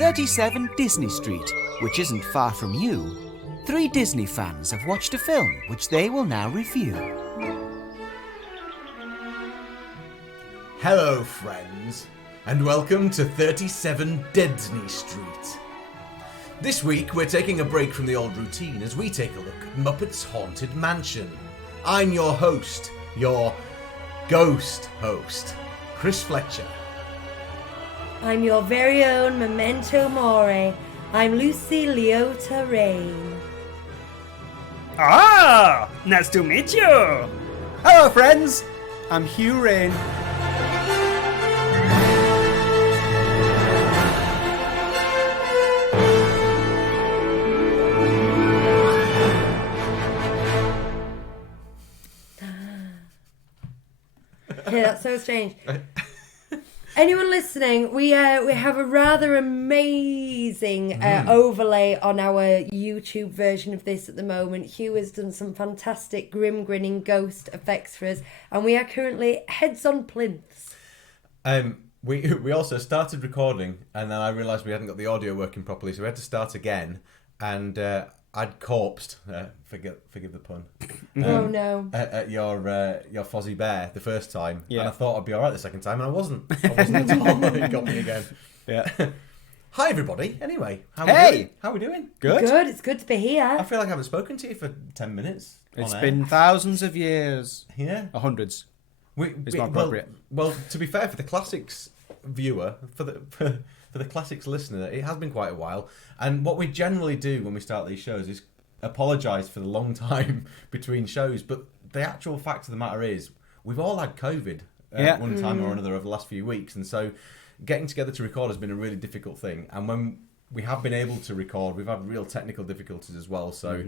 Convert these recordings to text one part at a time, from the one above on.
37 Disney Street, which isn't far from you, 3 Disney fans have watched a film which they will now review. Hello, friends, and welcome to 37 Disney Street. This week, we're taking a break from the old routine as we take a look at Muppets Haunted Mansion. I'm your host, your ghost host, Chris Fletcher. I'm your very own Memento Mori. I'm Lucy Leota Rain. Ah, nice to meet you. Hello, friends. I'm Hugh Rain. Yeah, that's so strange. Anyone listening, we have a rather amazing overlay on our YouTube version of this at the moment. Hugh has done some fantastic grim grinning ghost effects for us, and we are currently heads on plinths. We also started recording, and then I realised we hadn't got the audio working properly, so we had to start again, and I'd corpsed, forgive the pun. Oh no! At your Fozzie Bear the first time, Yeah. and I thought I'd be all right the second time, and I wasn't at all. It got me again. Yeah. Hi everybody. Anyway, how are we doing? Good. Good. It's good to be here. I feel like I haven't spoken to you for 10 minutes. It's on air. been thousands of years. Yeah. Or hundreds. It's not well, appropriate. Well, to be fair, for the classics viewer, for the classics listener, it has been quite a while. And what we generally do when we start these shows is apologise for the long time between shows. But the actual fact of the matter is, we've all had COVID at one time or another over the last few weeks. And so getting together to record has been a really difficult thing. And when we have been able to record, we've had real technical difficulties as well. So...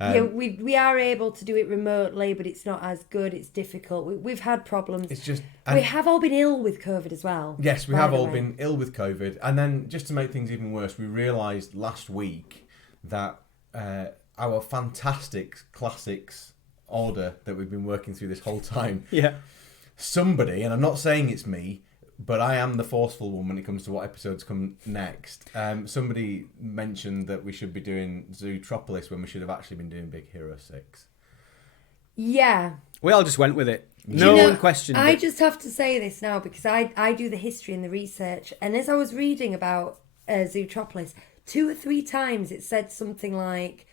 yeah, we are able to do it remotely, but it's not as good. It's difficult. We've had problems. It's just... We have all been ill with COVID as well. Yes, we by have the all way. been ill with COVID. And then, just to make things even worse, we realised last week that our fantastic classics order that we've been working through this whole time, Yeah. somebody, and I'm not saying it's me, but I am the forceful one when it comes to what episodes come next. Somebody mentioned that we should be doing Zootropolis when we should have actually been doing Big Hero 6. Yeah. We all just went with it. Do No you know, one questioned I it. just have to say this now because I do the history and the research, and as I was reading about Zootropolis, 2 or 3 times it said something like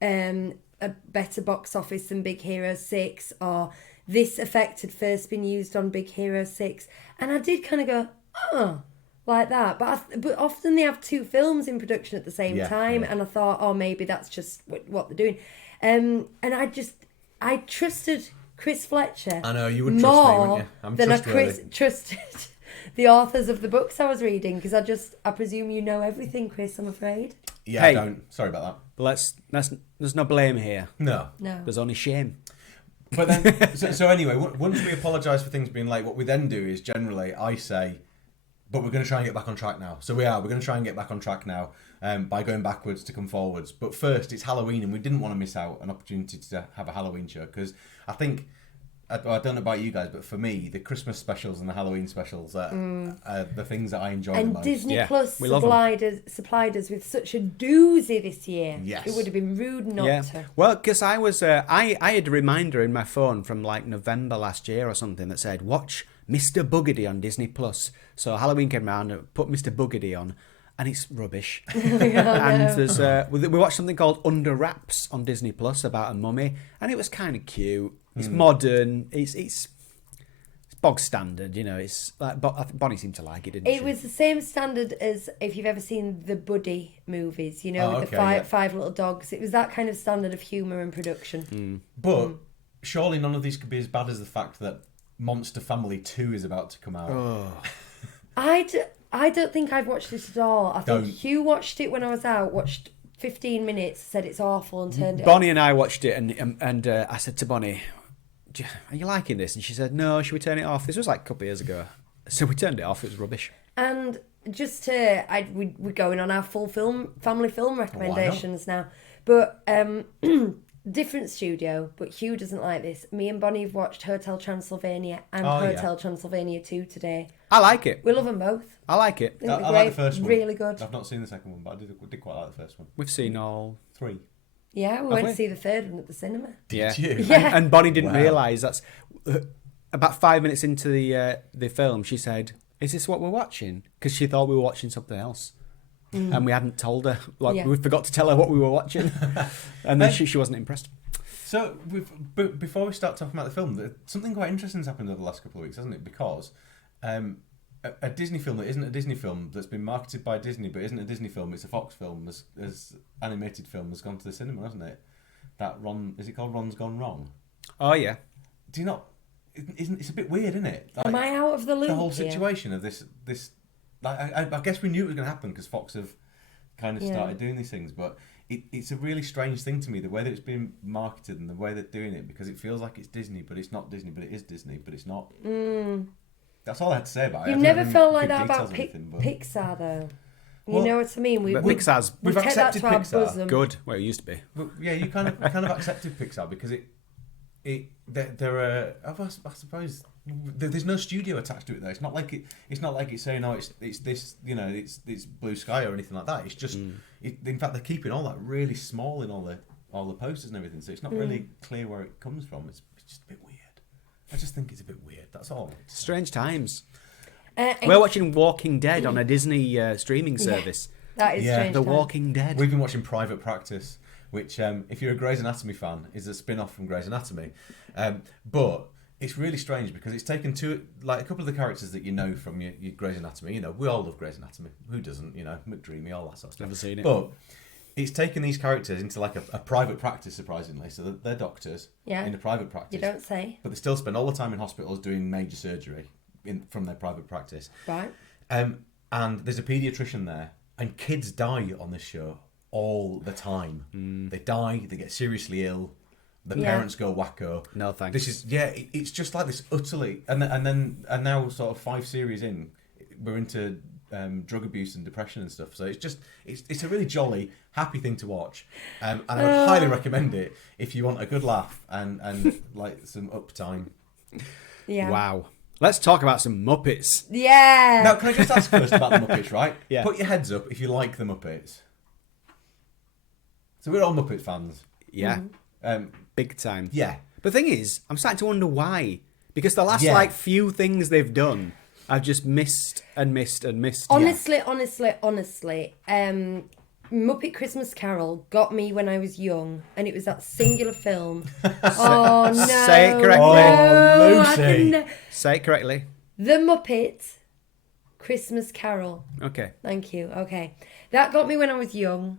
a better box office than Big Hero 6, or this effect had first been used on Big Hero 6, and I did kind of go, oh, like that. But often they have 2 films in production at the same time, and I thought, oh, maybe that's just what they're doing. And I trusted Chris Fletcher. I know, you would trust me, more wouldn't you? I'm than I trustworthy. trusted the authors of the books I was reading, because I presume you know everything, Chris, I'm afraid. Yeah, Hey. I don't. Sorry about But there's no blame here. that. No. No. There's only shame. But then, so anyway, once we apologise for things being late, what we then do is generally I say, but we're going to try and get back on track now. So we're going to try and get back on track now by going backwards to come forwards. But first, it's Halloween, and we didn't want to miss out an opportunity to have a Halloween show, because I think, I don't know about you guys, but for me, the Christmas specials and the Halloween specials are the things that I enjoy the And most. Disney Yeah, Plus we love 'em. supplied us with such a doozy this year. Yes. It would have been rude not to. Well, because I was, I had a reminder in my phone from like November last year or something that said, watch Mr. Boogedy on Disney Plus. So Halloween came around and put Mr. Boogedy on, and it's rubbish. And there's, we watched something called Under Wraps on Disney Plus about a mummy, and it was kind of cute. It's modern. It's bog standard, you know. It's like I think Bonnie seemed to like it, didn't she? It was the same standard as if you've ever seen the Buddy movies, you know, with the five little dogs. It was that kind of standard of humour and production. But surely none of these could be as bad as the fact that Monster Family 2 is about to come out. Oh. I don't think I've watched it at all. I think Don't. Hugh watched it when I was out, watched 15 minutes, said it's awful and turned it Bonnie and I watched it, and I said to Bonnie, are you liking this? And she said, no, should we turn it off? This was like a couple of years ago. So we turned it off. It was rubbish. And just we're going on our full family film recommendations now. But different studio, but Hugh doesn't like this. Me and Bonnie have watched Hotel Transylvania and Oh, yeah. Hotel Transylvania 2 today. I like it. We love them both. I like it. I think they're I like the great, first one. really good. I've not seen the second one, but I did quite like the first one. We've seen all 3. Yeah, we Have went we? to see the third one at the cinema. Yeah. you? Yeah. And Bonnie didn't Wow. realise that's about 5 minutes into the film. She said, "Is this what we're watching?" Because she thought we were watching something else, and we hadn't told her. Like Yeah. we forgot to tell her what we were watching, and then she wasn't impressed. So, before we start talking about the film, something quite interesting has happened over the last couple of weeks, hasn't it? Because a Disney film that isn't a Disney film, that's been marketed by Disney but isn't a Disney film, it's a Fox film, as animated film, has gone to the cinema, hasn't it? That is it called Ron's Gone Wrong? Oh yeah, Do you not? It's a bit weird, isn't it? Like, Am I out of the loop the whole here? situation of this. Like, I guess we knew it was going to happen because Fox have kind of Yeah. started doing these things, but it's a really strange thing to me, the way that it's been marketed and the way they're doing it, because it feels like it's Disney, but it's not Disney, but it is Disney, but it's not. That's all I had to say about it. You've I don't never have felt any like big that details about or anything, but- Pixar, though. You Well, know what I mean? but Pixar's we we've take that accepted to our Pixar. bosom. good. Well, it used to be. Well, yeah, you kind of accepted Pixar because there are. I suppose there's no studio attached to it though. It's not like it's saying, oh, it's this, you know, it's Blue Sky or anything like that. It's just in fact they're keeping all that really small in all the posters and everything, so it's not really clear where it comes from. It's just a bit weird. I just think it's a bit weird. That's all. Strange times. And We're watching Walking Dead on a Disney streaming service. that is Yeah. strange. The time. Walking Dead. We've been watching Private Practice, which, if you're a Grey's Anatomy fan, is a spin-off from Grey's Anatomy. But it's really strange because it's taken a couple of the characters that you know from your Grey's Anatomy. You know, we all love Grey's Anatomy. Who doesn't? You know, McDreamy, all that sort of stuff. Never seen it. But it's taken these characters into like a private practice, surprisingly. So they're doctors in a private practice. You don't say. But they still spend all the time in hospitals doing major surgery from their private practice. Right. And there's a paediatrician there, and kids die on this show all the time. They die, they get seriously ill, the parents go wacko. No thanks. This is it's just like this utterly, and now sort of 5 series in, we're into drug abuse and depression and stuff. So it's a really jolly, happy thing to watch, and I would highly recommend it if you want a good laugh and like some uptime. Yeah. Wow. Let's talk about some Muppets. Yeah. Now, can I just ask first about the Muppets, right? Yeah. Put your heads up if you like the Muppets. So we're all Muppet fans. Yeah. Mm-hmm. Big time. Yeah. But the thing is, I'm starting to wonder why. Because the last Yeah. few things they've done, I've just missed and missed and missed. Honestly, Muppet Christmas Carol got me when I was young, and it was that singular film. Oh no! Say it correctly. No, I Lucy. can- Say it correctly. The Muppet Christmas Carol. Okay. Thank you. Okay, that got me when I was young,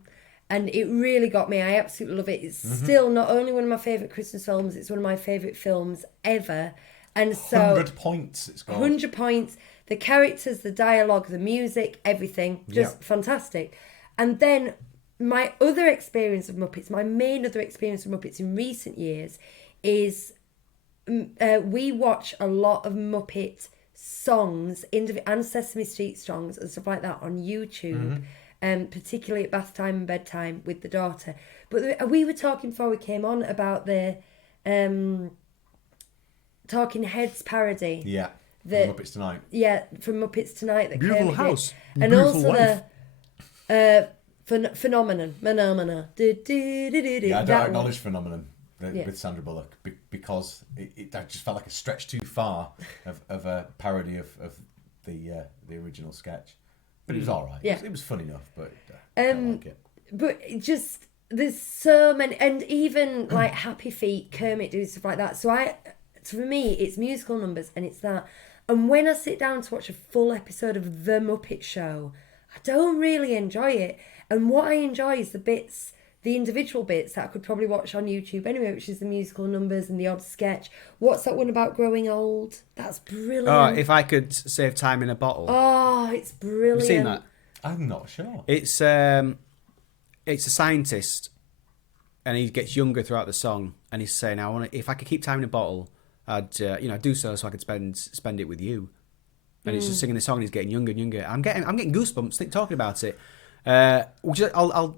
and it really got me. I absolutely love it. It's still not only one of my favourite Christmas films; it's one of my favourite films ever. And so, 100 points it's called. 100 points. The characters, the dialogue, the music, everything, just fantastic. And then my other experience of Muppets, my main other experience of Muppets in recent years is we watch a lot of Muppet songs and Sesame Street songs and stuff like that on YouTube, particularly at bath time and bedtime with the daughter. But we were talking before we came on about the Talking Heads parody. Yeah. The- Muppets Tonight. Yeah, from Muppets Tonight. That Beautiful Kermit did. house, And beautiful also wife. the Phenomenon. Yeah, I don't acknowledge Phenomenon Yeah. with Sandra Bullock because it just felt like a stretch too far of a parody of the original sketch. But it was all right. Yeah. It was fun enough, but I don't like it. But it just there's so many, and even like Happy Feet, Kermit doing stuff like that. So for me, it's musical numbers, and it's that. And when I sit down to watch a full episode of The Muppet Show, I don't really enjoy it. And what I enjoy is the individual bits that I could probably watch on YouTube anyway, which is the musical numbers and the odd sketch. What's that one about growing old? That's brilliant. Oh, if I could save time in a bottle. Oh, it's brilliant. Have you seen that? I'm not sure. It's a scientist, and he gets younger throughout the song, and he's saying, if I could keep time in a bottle, I'd do so I could spend it with you. And he's just singing the song, and he's getting younger and younger. I'm getting goosebumps talking about it. I'll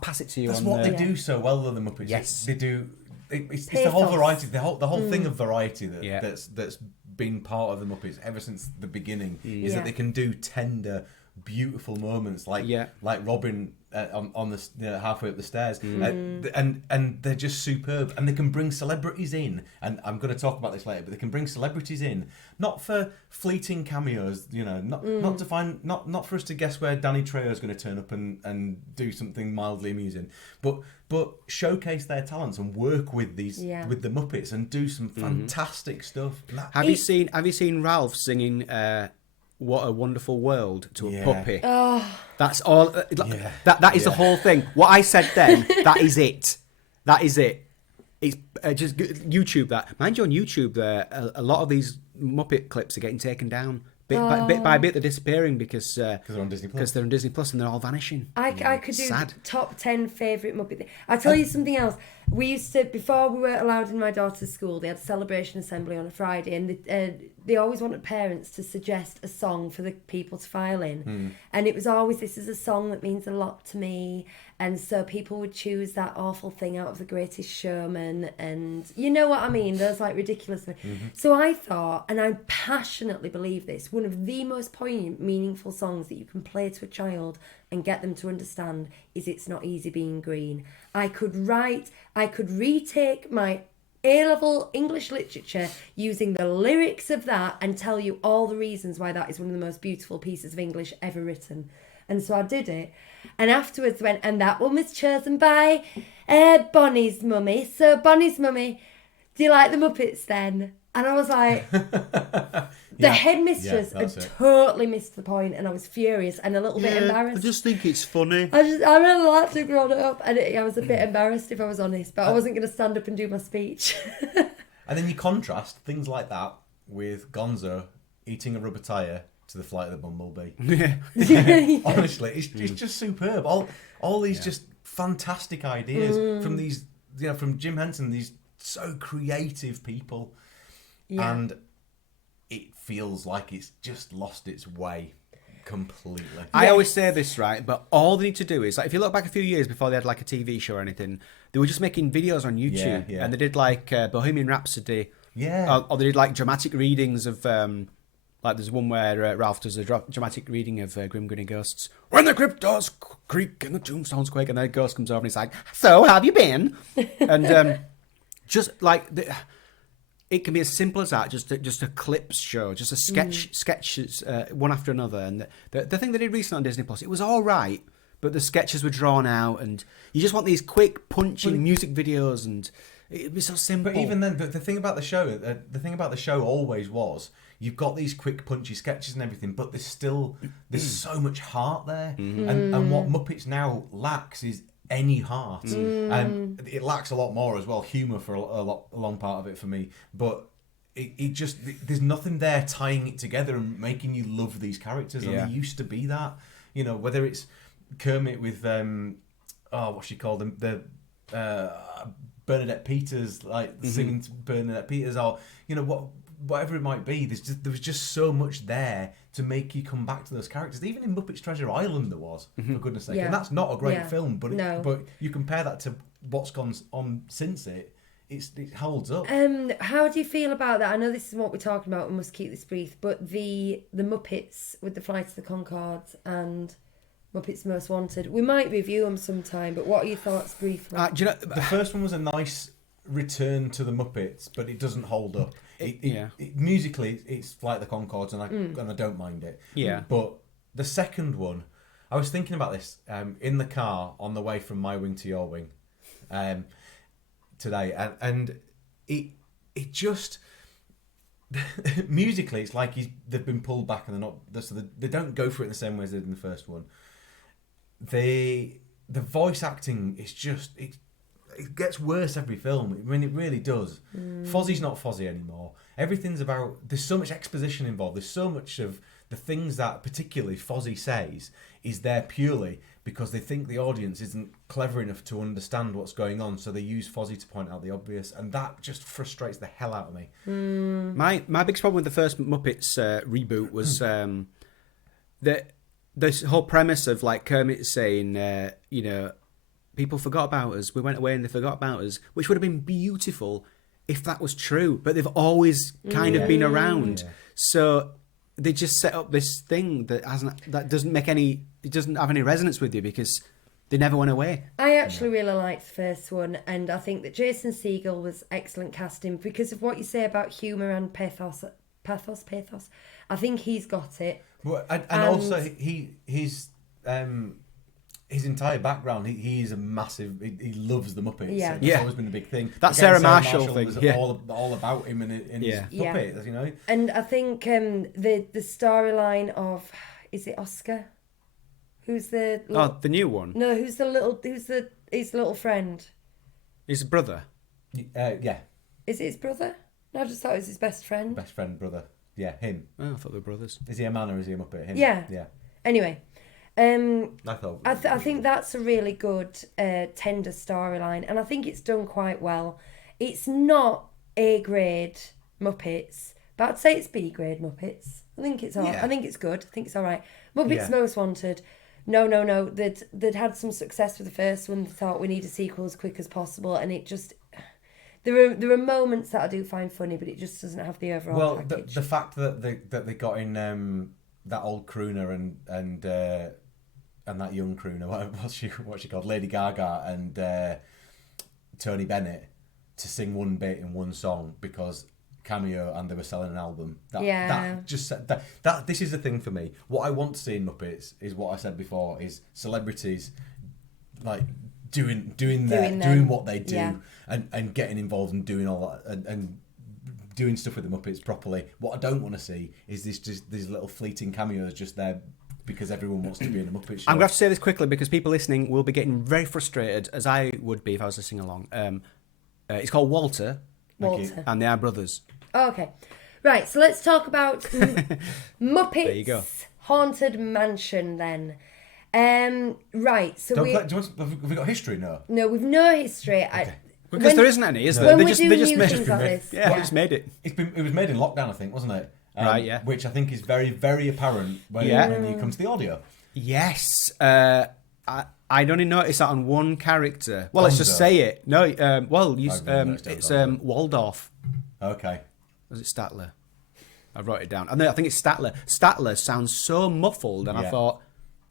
pass it to you. That's on, what they do so well, though, the Muppets. Yes. They do. It's the whole variety, the whole thing of variety Yeah. that's been part of the Muppets ever since the beginning. Is Yeah. that they can do tender, beautiful moments like Robin on the halfway up the stairs, and they're just superb. And they can bring celebrities in, and I'm going to talk about this later. But they can bring celebrities in, not for fleeting cameos, not for us to guess where Danny Trejo is going to turn up and do something mildly amusing, but showcase their talents and work with the Muppets and do some fantastic stuff. Have you seen Ralph singing "What a Wonderful World" to a puppy? Oh. That's all. That is the whole thing. What I said then, that is it. That is it. It's just YouTube that. Mind you, on YouTube, a lot of these Muppet clips are getting taken down. Bit by bit, they're disappearing because they're on Disney Plus. Because they're on Disney Plus and they're all vanishing. I could do Sad. top 10 favourite Muppet things. I'll tell you something else. We used to, before we weren't allowed in my daughter's school, they had a celebration assembly on a Friday, and they always wanted parents to suggest a song for the people to file in. And it was always, this is a song that means a lot to me. And so people would choose that awful thing out of The Greatest Showman, and you know what I mean, those like ridiculous things. So I thought, and I passionately believe this, one of the most poignant, meaningful songs that you can play to a child and get them to understand is It's Not Easy Being Green. I could retake my A-level English literature using the lyrics of that and tell you all the reasons why that is one of the most beautiful pieces of English ever written. And so I did it. And afterwards went, and that one was chosen by Bonnie's mummy. So Bonnie's mummy, do you like the Muppets then? And I was like, the headmistress had totally missed the point, and I was furious and a little bit embarrassed. I just think it's funny. I really liked to grow it up, and I was a bit embarrassed, if I was honest, but I wasn't going to stand up and do my speech. And then you contrast things like that with Gonzo eating a rubber tyre to The Flight of the Bumblebee. Honestly, it's just superb. All these just fantastic ideas from these, from Jim Henson, these so creative people. Yeah. And it feels like it's just lost its way completely. I always say this, right? But all they need to do is, like, if you look back a few years before they had like a TV show or anything, they were just making videos on YouTube, and they did like Bohemian Rhapsody, or they did like dramatic readings of, like there's one where Ralph does a dramatic reading of Grim Grinning Ghosts. When the crypt doors creak and the tombstones quake, and then a ghost comes over and he's like, "So, how have you been?" And just like it can be as simple as that, just a clips show, just a sketches one after another. And the thing they did recently on Disney Plus, it was all right, but the sketches were drawn out, and you just want these quick, punchy music videos, and it'd be so simple. But even then, the thing about the show always was, you've got these quick, punchy sketches and everything, but there's so much heart there, and what Muppets now lacks is any heart. It lacks a lot more as well, humour for a long part of it for me, but it just, there's nothing there tying it together and making you love these characters, and they used to be that, whether it's Kermit with what's she called, the Bernadette Peters, like singing to Bernadette Peters, or whatever it might be. There was just so much there to make you come back to those characters. Even in Muppets Treasure Island there was, for goodness sake. And that's not a great film, but but you compare that to what's gone on since it holds up. How do you feel about that? I know this is what we're talking about, we must keep this brief, but the Muppets with the Flight of the Conchords and Muppets Most Wanted, we might review them sometime, but what are your thoughts briefly? Do you know, the first one was a nice return to the Muppets, but it doesn't hold up. Musically, it's Flight of the Conchords, and I don't mind it. Yeah. But the second one, I was thinking about this in the car on the way from My Wing to Your Wing today, and it just musically, it's like they've been pulled back, and they don't go for it in the same way as they did in the first one. The voice acting is just it gets worse every film. I mean, it really does. Fozzie's not Fozzie anymore. Everything's about, there's so much exposition involved. There's so much of the things that particularly Fozzie says is there purely because they think the audience isn't clever enough to understand what's going on, so they use Fozzie to point out the obvious, and that just frustrates the hell out of me. My biggest problem with the first Muppets reboot was that this whole premise of like Kermit saying, people forgot about us. We went away and they forgot about us, which would have been beautiful if that was true. But they've always kind of been around, so they just set up this thing that doesn't have any resonance with you because they never went away. I actually really liked the first one, and I think that Jason Segel was excellent casting because of what you say about humour and pathos. I think he's got it. Well, and also his entire background, he's a massive. He loves the Muppets. Yeah, It's always been the big thing. That Sarah Marshall thing, was yeah. all about him and his puppet, you know. And I think the storyline of, is it Oscar? Who's the the new one? No, his little friend? His brother. Yeah. Is it his brother? No, I just thought it was his best friend. Best friend, brother. Yeah, him. Oh, I thought they were brothers. Is he a man or is he a Muppet? Him. Yeah. Yeah. Anyway, I think that's a really good tender storyline, and I think it's done quite well. It's not A grade Muppets, but I'd say it's B grade Muppets. I think it's I think it's good. I think it's all right. Muppets Most Wanted. No. They'd had some success with the first one. They thought we need a sequel as quick as possible, and it just. There are moments that I do find funny, but it just doesn't have the overall package. The fact that they got in that old crooner and that young crooner, what's she called, Lady Gaga and Tony Bennett, to sing one bit in one song because cameo and they were selling an album. That this is the thing for me. What I want to see in Muppets is what I said before: is celebrities like doing what they do and getting involved and doing all that and doing stuff with the Muppets properly. What I don't want to see is these little fleeting cameos just there because everyone wants to be in a Muppet show. I'm going to have to say this quickly because people listening will be getting very frustrated, as I would be if I was listening along. It's called Walter. And they are brothers. Oh, okay. Right, so let's talk about Muppets Haunted Mansion then. Right, so have we got history? No, we've no history. Okay. Because there isn't any, is there? When They we just do made new it. things like this, They just made it. it was made in lockdown, I think, wasn't it? Right, yeah. Which I think is very, very apparent when you come to the audio. Yes. I'd only noticed that on one character. Well, let's just say it. No, it's Waldorf. Okay. Was it Statler? I wrote it down. I think it's Statler. Statler sounds so muffled, and I thought,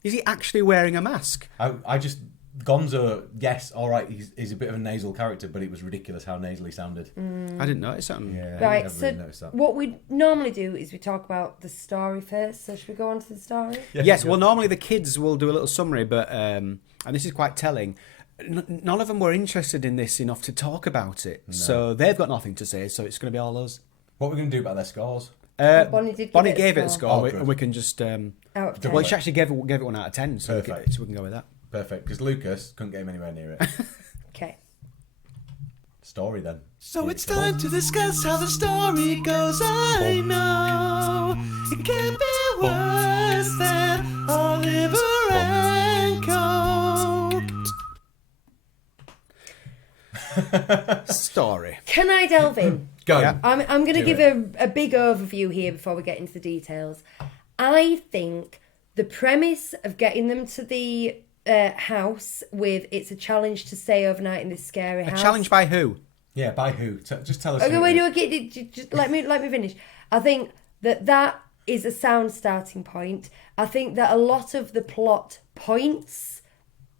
is he actually wearing a mask? I just... Gonzo, yes, all right, he's a bit of a nasal character, but it was ridiculous how nasally sounded. I didn't notice that. Yeah, right, so really what we normally do is we talk about the story first. So should we go on to the story? Yes, well, normally the kids will do a little summary, but and this is quite telling. None of them were interested in this enough to talk about it, so they've got nothing to say. So it's going to be all us. What are we going to do about their scores? Bonnie gave it a score, and we can just. Out of 10. Well, she actually gave it 1 out of 10, so we can go with that. Perfect, because Lucas couldn't get him anywhere near it. Okay. Story then. So it's time to discuss how the story goes. I know it can't be worse than Oliver and Coke. Story. Can I delve in? Go. Yeah. I'm going to give a big overview here before we get into the details. I think the premise of getting them to the house with it's a challenge to stay overnight in this scary house. A challenge by who? Yeah, by who? Just tell us. Okay, wait, just let me finish. I think that is a sound starting point. I think that a lot of the plot points,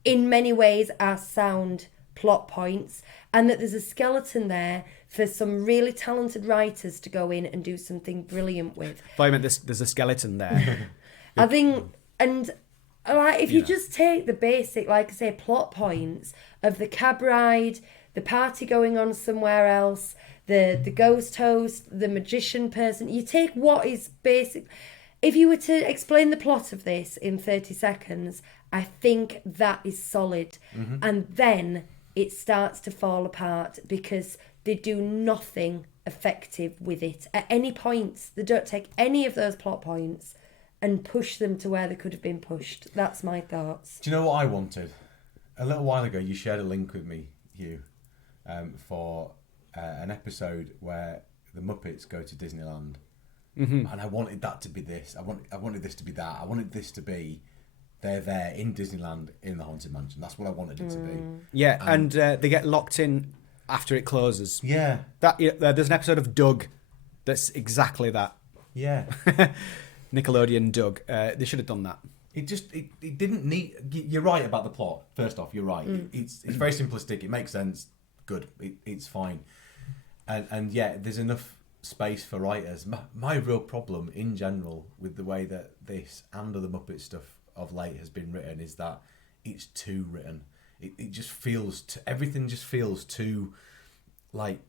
in many ways, are sound plot points, and that there's a skeleton there for some really talented writers to go in and do something brilliant with. I meant there's a skeleton there. I think, and if you just take the basic, like I say, plot points of the cab ride, the party going on somewhere else, the ghost host, the magician person, you take what is basic. If you were to explain the plot of this in 30 seconds, I think that is solid. Mm-hmm. And then it starts to fall apart because they do nothing effective with it. At any point, they don't take any of those plot points and push them to where they could have been pushed. That's my thoughts. Do you know what I wanted? A little while ago, you shared a link with me, Hugh, for an episode where the Muppets go to Disneyland. Mm-hmm. And I wanted that to be this. I wanted this to be that. I wanted this to be they're there in Disneyland in the Haunted Mansion. That's what I wanted it to be. Yeah, and they get locked in after it closes. Yeah, There's an episode of Doug that's exactly that. yeah. Nickelodeon Doug. They should have done that. It didn't need. You're right about the plot. First off, you're right. It's very simplistic. It makes sense. Good. It's fine. And yeah, there's enough space for writers. My real problem in general with the way that this and other Muppet stuff of late has been written is that it's too written. It just feels everything just feels too like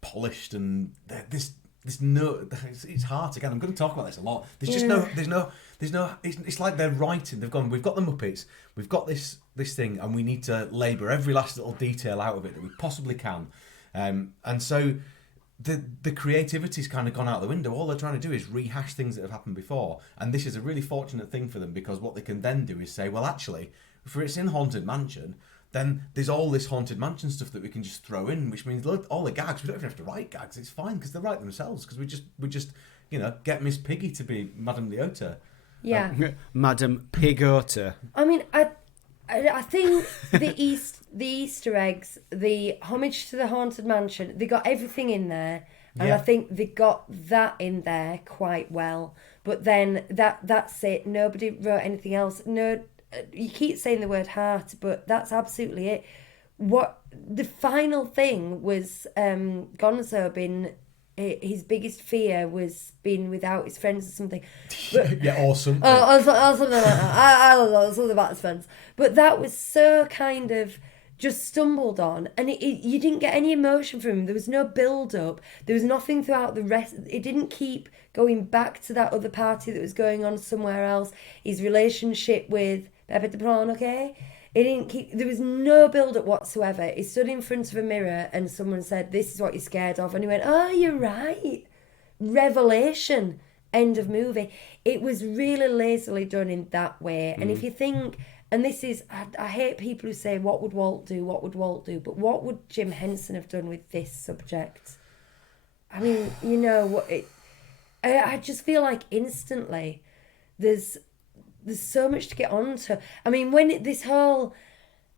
polished, and this no, it's hard again. I'm going to talk about this a lot. There's just there's no. It's like they're writing. They've gone. We've got the Muppets. We've got this thing, and we need to labour every last little detail out of it that we possibly can. And so the creativity's kind of gone out the window. All they're trying to do is rehash things that have happened before. And this is a really fortunate thing for them, because what they can then do is say, well, actually, if it's in Haunted Mansion, then there's all this Haunted Mansion stuff that we can just throw in, which means all the gags, we don't even have to write gags. It's fine because they write themselves, because we just get Miss Piggy to be Madame Leota. Yeah. Madame Pigota. I mean, I think the Easter eggs, the homage to the Haunted Mansion, they got everything in there, and Yeah. I think they got that in there quite well. But then that's it. Nobody wrote anything else. No, you keep saying the word heart, but that's absolutely it. What the final thing was, Gonzo being. His biggest fear was being without his friends or something. But, Yeah, awesome. or something like that. I don't know, something about his friends. But that was so kind of just stumbled on, and you didn't get any emotion from him. There was no build-up. There was nothing throughout the rest. It didn't keep going back to that other party that was going on somewhere else. His relationship with Pepe de Prawn, okay? It didn't keep. There was no build-up whatsoever. He stood in front of a mirror and someone said, "This is what you're scared of," and he went, "Oh, you're right." Revelation. End of movie. It was really lazily done in that way. And if you think, and this is, I hate people who say, "What would Walt do? What would Walt do?" But what would Jim Henson have done with this subject? I mean, I just feel like instantly there's so much to get onto. I mean, when this whole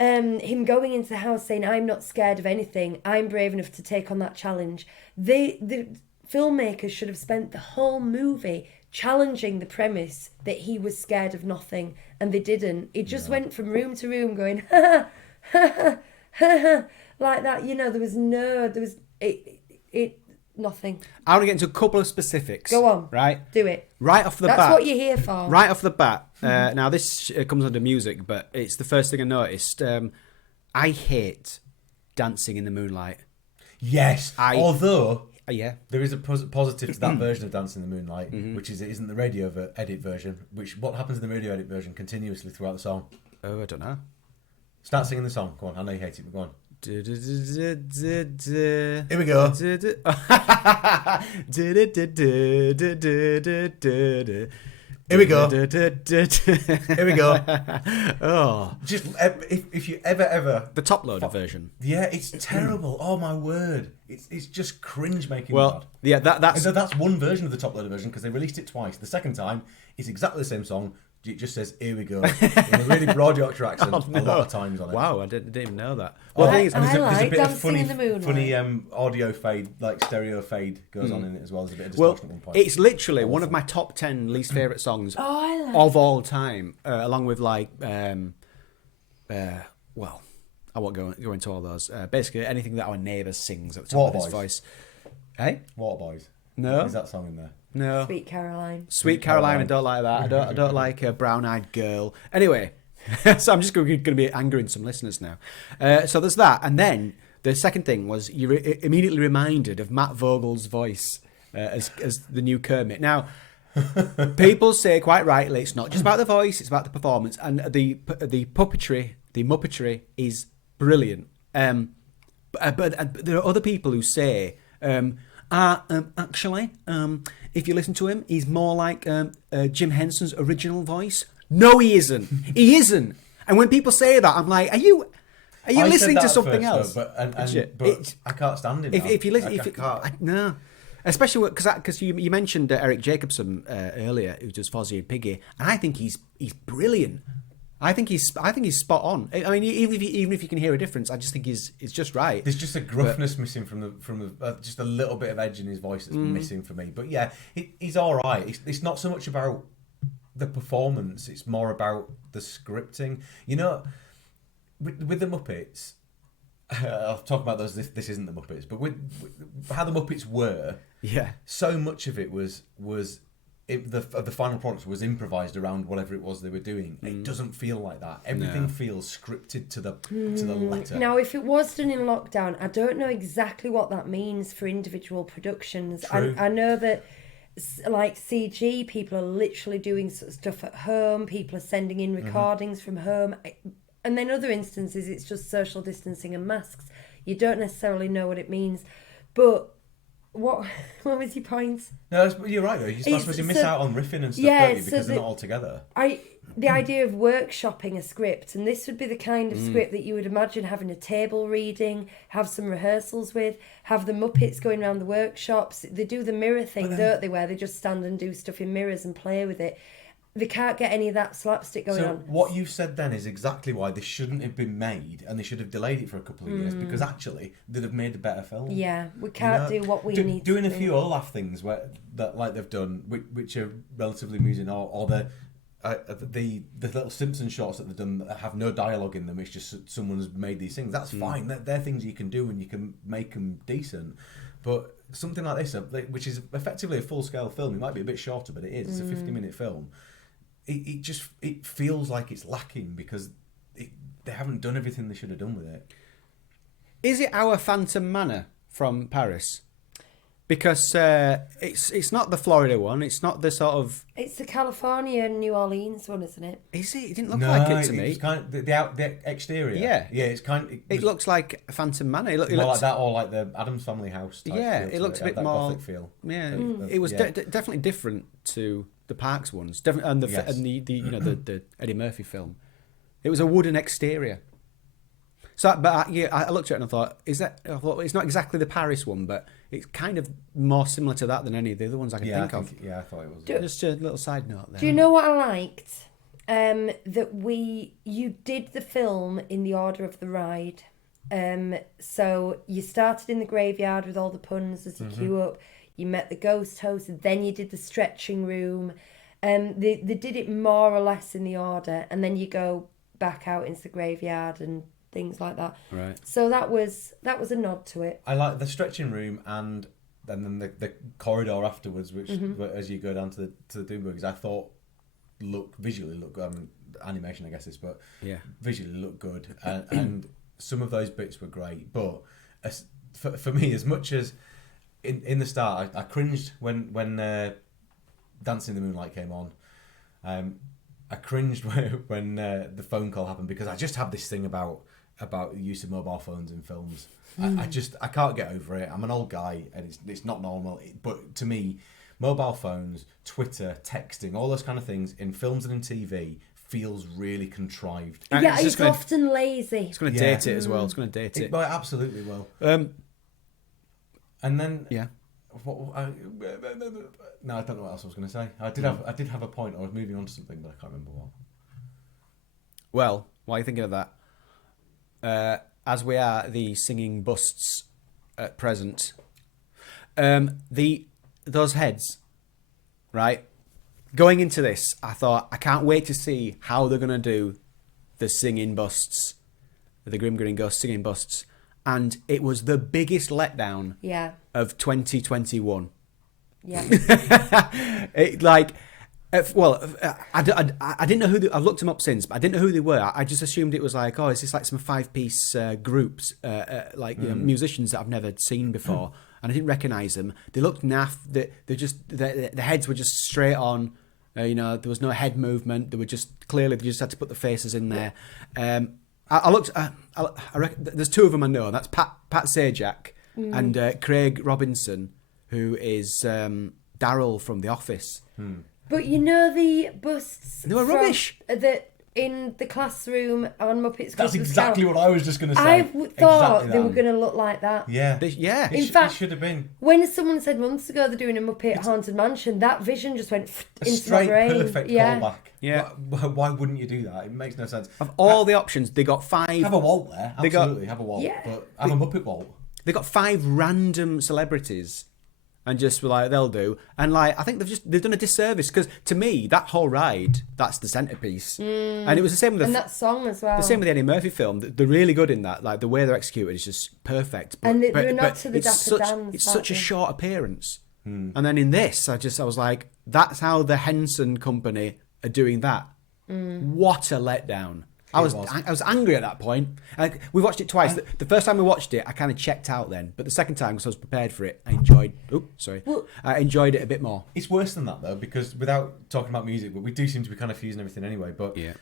him going into the house saying, "I'm not scared of anything, I'm brave enough to take on that challenge," the filmmakers should have spent the whole movie challenging the premise that he was scared of nothing, and they didn't. It just went from room to room going ha ha ha ha like that. Nothing. I want to get into a couple of specifics. Go on. Right? Do it. Right off the bat. That's what you're here for. Right off the bat. Now, this comes under music, but it's the first thing I noticed. I hate Dancing in the Moonlight. Yes. Although Yeah. there is a positive to that version of Dancing in the Moonlight, which is it isn't the radio edit version. What happens in the radio edit version continuously throughout the song? Oh, I don't know. Start singing the song. Go on. I know you hate it, but go on. Here Here we go. Here we go. Here we go. Oh, Just if you ever the top loader version. yeah, it's terrible. Oh my word, it's just cringe making. Well, yeah, that's that's one version of the top loader version because they released it twice. The second time, it's exactly the same song. It just says "Here we go" in a really broad Yorkshire accent. A lot of times on it. Wow, I didn't even know that. Well, Well, the thing is, I like there's a bit of Dancing in the Moonlight. funny audio fade, like stereo fade, goes on in it as well. There's a bit of well, distortion at one point. it's literally one of my top 10 least favourite songs of all time, along with like, well, I won't go into all those. Basically, anything that our neighbour sings at the top of his Waterboys. voice. Hey? Waterboys. No. Is that song in there? No. Sweet Caroline. Sweet Caroline, I don't like that. I don't like a brown-eyed girl. Anyway, so I'm just going to be angering some listeners now. So there's that, and then the second thing was you're immediately reminded of Matt Vogel's voice as the new Kermit. Now, people say quite rightly it's not just about the voice; it's about the performance, and the puppetry, the Muppetry is brilliant. But there are other people who say. Actually, if you listen to him, he's more like Jim Henson's original voice. No, he isn't. He isn't. And when people say that, I'm like, are you listening to something else? Though, but I can't stand him. If you listen, I can't. no. Especially because you mentioned Eric Jacobson earlier, who does Fozzie and Piggy, and I think he's brilliant. I think he's spot on. I mean, even if you can hear a difference, I just think he's just right. There's just a gruffness missing from the just a little bit of edge in his voice that's missing for me. But yeah, he's all right. It's not so much about the performance; it's more about the scripting. You know, with the Muppets, I'll talk about those. This isn't the Muppets, but with how the Muppets were. Yeah. So much of it was the final product was improvised around whatever it was they were doing. It doesn't feel like that. Everything feels scripted to the letter. Now, if it was done in lockdown, I don't know exactly what that means for individual productions. True. I know that, like CG, people are literally doing sort of stuff at home. People are sending in recordings from home. And then other instances, it's just social distancing and masks. You don't necessarily know what it means. But what was your point? No, you're right though. I suppose you miss out on riffing and stuff, don't you? Because they're not all together. The idea of workshopping a script, and this would be the kind of script that you would imagine having a table reading, have some rehearsals with, have the Muppets going around the workshops. They do the mirror thing, don't they, where they just stand and do stuff in mirrors and play with it. They can't get any of that slapstick going on. So what you've said then is exactly why this shouldn't have been made, and they should have delayed it for a couple of years, because actually they'd have made a better film. Yeah, we can't do what we need doing to a few Olaf things like they've done, which are relatively amusing, or the little Simpson shorts that they've done that have no dialogue in them. It's just someone has made these things. That's fine. They're things you can do and you can make them decent. But something like this, which is effectively a full scale film, it might be a bit shorter, but it is. It's a 50-minute film. It feels like it's lacking because they haven't done everything they should have done with it. Is it our Phantom Manor from Paris? Because it's not the Florida one. It's not the sort of. It's the California and New Orleans one, isn't it? Is it? It didn't look like it to me. It's kind of the exterior. Yeah, It's kind of. It looks like a Phantom Manor. It more looks like that, or like the Addams Family house. Type yeah, feel it looks a bit that more. Gothic feel. Yeah, it was definitely different to the Parks ones. And the Eddie Murphy film. It was a wooden exterior. So, I looked at it and I thought, it's not exactly the Paris one, but it's kind of more similar to that than any of the other ones I can think of. Yeah, I thought it was. Just a little side note there. Do you know what I liked? That you did the film in the order of the ride. So you started in the graveyard with all the puns as you queue up. You met the ghost host, and then you did the stretching room. They did it more or less in the order, and then you go back out into the graveyard and things like that. Right. So that was a nod to it. I like the stretching room and then the corridor afterwards, which as you go down to the Doomburgers, I thought visually looked good. Animation, I guess it's, but visually looked good, and some of those bits were great. But for me, as much as in the start, I cringed when Dancing in the Moonlight came on. I cringed when the phone call happened, because I just have this thing about the use of mobile phones in films. I can't get over it. I'm an old guy and it's not normal. But to me, mobile phones, Twitter, texting, all those kind of things in films and in TV feels really contrived. Yeah, it's often lazy. It's going to date it as well. It's going to date it. But it absolutely will. And then no, I don't know what else I was going to say. I did have a point. I was moving on to something, but I can't remember what. Well, while you're thinking of that, as we are the singing busts at present, those heads, right? Going into this, I thought, I can't wait to see how they're going to do the singing busts, the Grim Grinning Ghost singing busts. And it was the biggest letdown of 2021. Yeah. I didn't know who I've looked them up since, but I didn't know who they were. I just assumed it was like, is this like some 5-piece groups, musicians that I've never seen before, and I didn't recognise them. They looked naff. The heads were just straight on. There was no head movement. They just had to put the faces in there. I looked. I reckon there's two of them I know. And that's Pat Sajak and Craig Robinson, who is Daryl from The Office. But the busts. They were rubbish. in the classroom on Muppets That's Christmas exactly Carol, what I was just going to say. I thought Exactly they were that. going to look like that. Yeah. Yeah. In fact, it should have been when someone said months ago they're doing a Muppet Haunted Mansion, that vision just went a into my straight, brain. perfect yeah. callback. Yeah. Why wouldn't you do that? It makes no sense. Of all the options, they got 5. Have a Walt there. They got- Absolutely, have a Walt. Yeah. But have a Muppet Walt. They got 5 random celebrities, and just were like, they'll do. And like, I think they've done a disservice, because to me, that whole ride, that's the centerpiece. And it was the same with And that song as well. the same with the Eddie Murphy film. They're really good in that. Like the way they're executed is just perfect. And they were not to the it's Dapper such, Dans, it's aren't such a they? short appearance. And then in this, I was like, that's how the Henson Company are doing that. What a letdown. I was angry at that point. Like, we watched it twice. The first time we watched it, I kind of checked out then. But the second time, because I was prepared for it, I enjoyed it a bit more. It's worse than that though, because without talking about music, but we do seem to be kind of fusing everything anyway. But Yeah.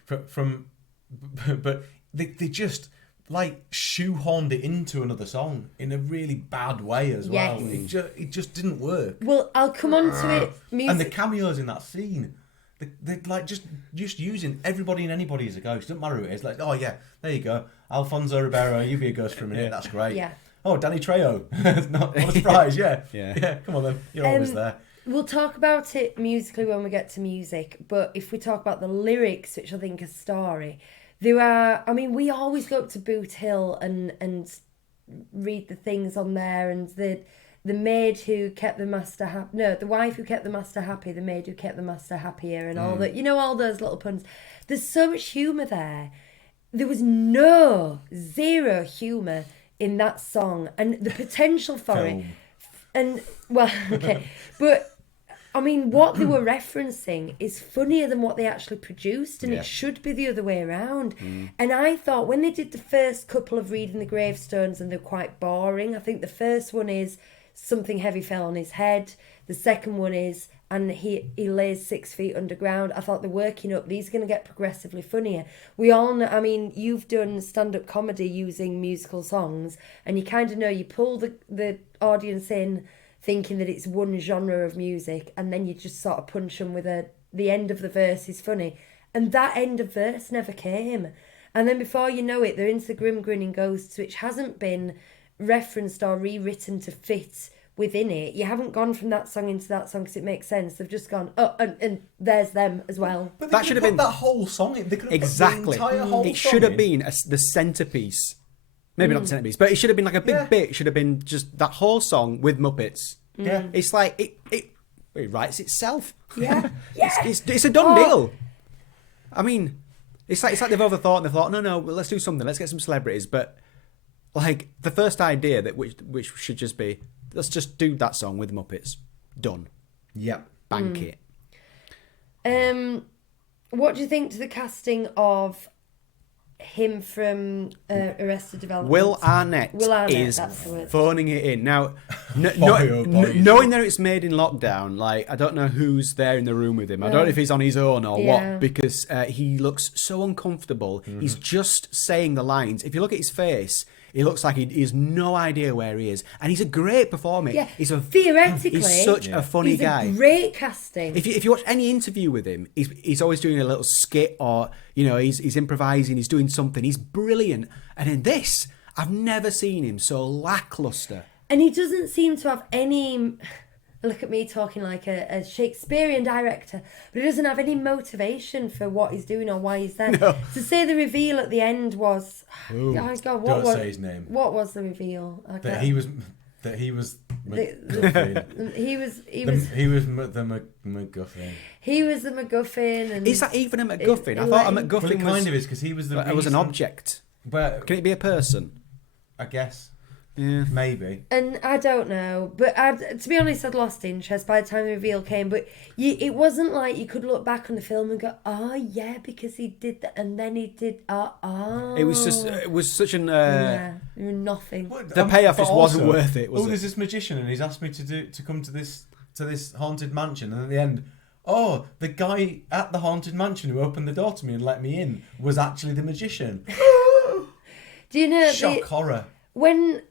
but they just like shoehorned it into another song in a really bad way as well. Yes. It just didn't work. Well, I'll come on to it. Music. And the cameos in that scene, they're like just using everybody and anybody as a ghost. Doesn't matter who it is. Like, oh yeah, there you go, Alfonso Ribeiro, you be a ghost for a minute. That's great. Yeah. Oh, Danny Trejo, what a surprise. Yeah. Yeah. Come on then, you're always there. We'll talk about it musically when we get to music, but if we talk about the lyrics, which I think are starry, there are. I mean, we always go up to Boot Hill and read the things on there, and the maid who kept the master happy. No, the wife who kept the master happy, the maid who kept the master happier, and all that. You know, all those little puns. There's so much humour there. There was zero humour in that song, and the potential for it. And well, okay, but I mean, what they were referencing is funnier than what they actually produced, and Yeah. it should be the other way around. And I thought when they did the first couple of reading the gravestones, and they're quite boring. I think the first one is something heavy fell on his head. The second one is, and he lays 6 feet underground. I thought they're working up. These are going to get progressively funnier. We all know, I mean, you've done stand-up comedy using musical songs, and you kind of know you pull the audience in thinking that it's one genre of music, and then you just sort of punch them with the end of the verse is funny. And that end of verse never came. And then before you know it, they're into the Grim Grinning Ghosts, which hasn't been referenced or rewritten to fit within it. You haven't gone from that song into that song because it makes sense. They've just gone, oh, and there's them as well. But That should have been that whole song. They could have Exactly. put the entire whole It song should have in. been the centerpiece. Maybe not the centerpiece, but it should have been like a big Yeah. bit. It should have been just that whole song with Muppets. Yeah. It's like it writes itself. Yeah. Yeah. It's a done deal. I mean, it's like they've overthought and they've thought, no, well, let's do something. Let's get some celebrities. But like the first idea that which should just be, let's just do that song with Muppets. Done. Yep. Bank it. What do you think to the casting of him from Arrested Development? Will Arnett is that's the word. phoning it in. Now, oh boy, knowing that it's made in lockdown, like, I don't know who's there in the room with him. I don't know if he's on his own or Yeah. what, because he looks so uncomfortable. He's just saying the lines. If you look at his face, he looks like he has no idea where he is. And he's a great performer. Yeah, He's theoretically, such a funny he's guy. a great casting. If you watch any interview with him, he's always doing a little skit, or he's improvising, he's doing something. He's brilliant. And in this, I've never seen him so lackluster. And he doesn't seem to have any... Look at me talking like a Shakespearean director, but he doesn't have any motivation for what he's doing or why he's there. No. To say the reveal at the end was... Oh, God, Don't say his name. What was the reveal? I That can't- he was MacGuffin. He was He was the MacGuffin. He was the MacGuffin, and Is that even a MacGuffin? I thought a Well, MacGuffin it kind of is because he was the. it was an reason- object. But Can it be a person? I guess Yeah. maybe. And I don't know, but to be honest, I'd lost interest by the time the reveal came. But it wasn't like you could look back on the film and go, "Oh yeah, because he did that, and then he did oh." It was such an. Yeah, nothing. The payoff but just wasn't also, worth it, was it? There's this magician, and he's asked me to come to this haunted mansion, and at the end, oh, the guy at the haunted mansion who opened the door to me and let me in was actually the magician. Do you know Shock horror. when?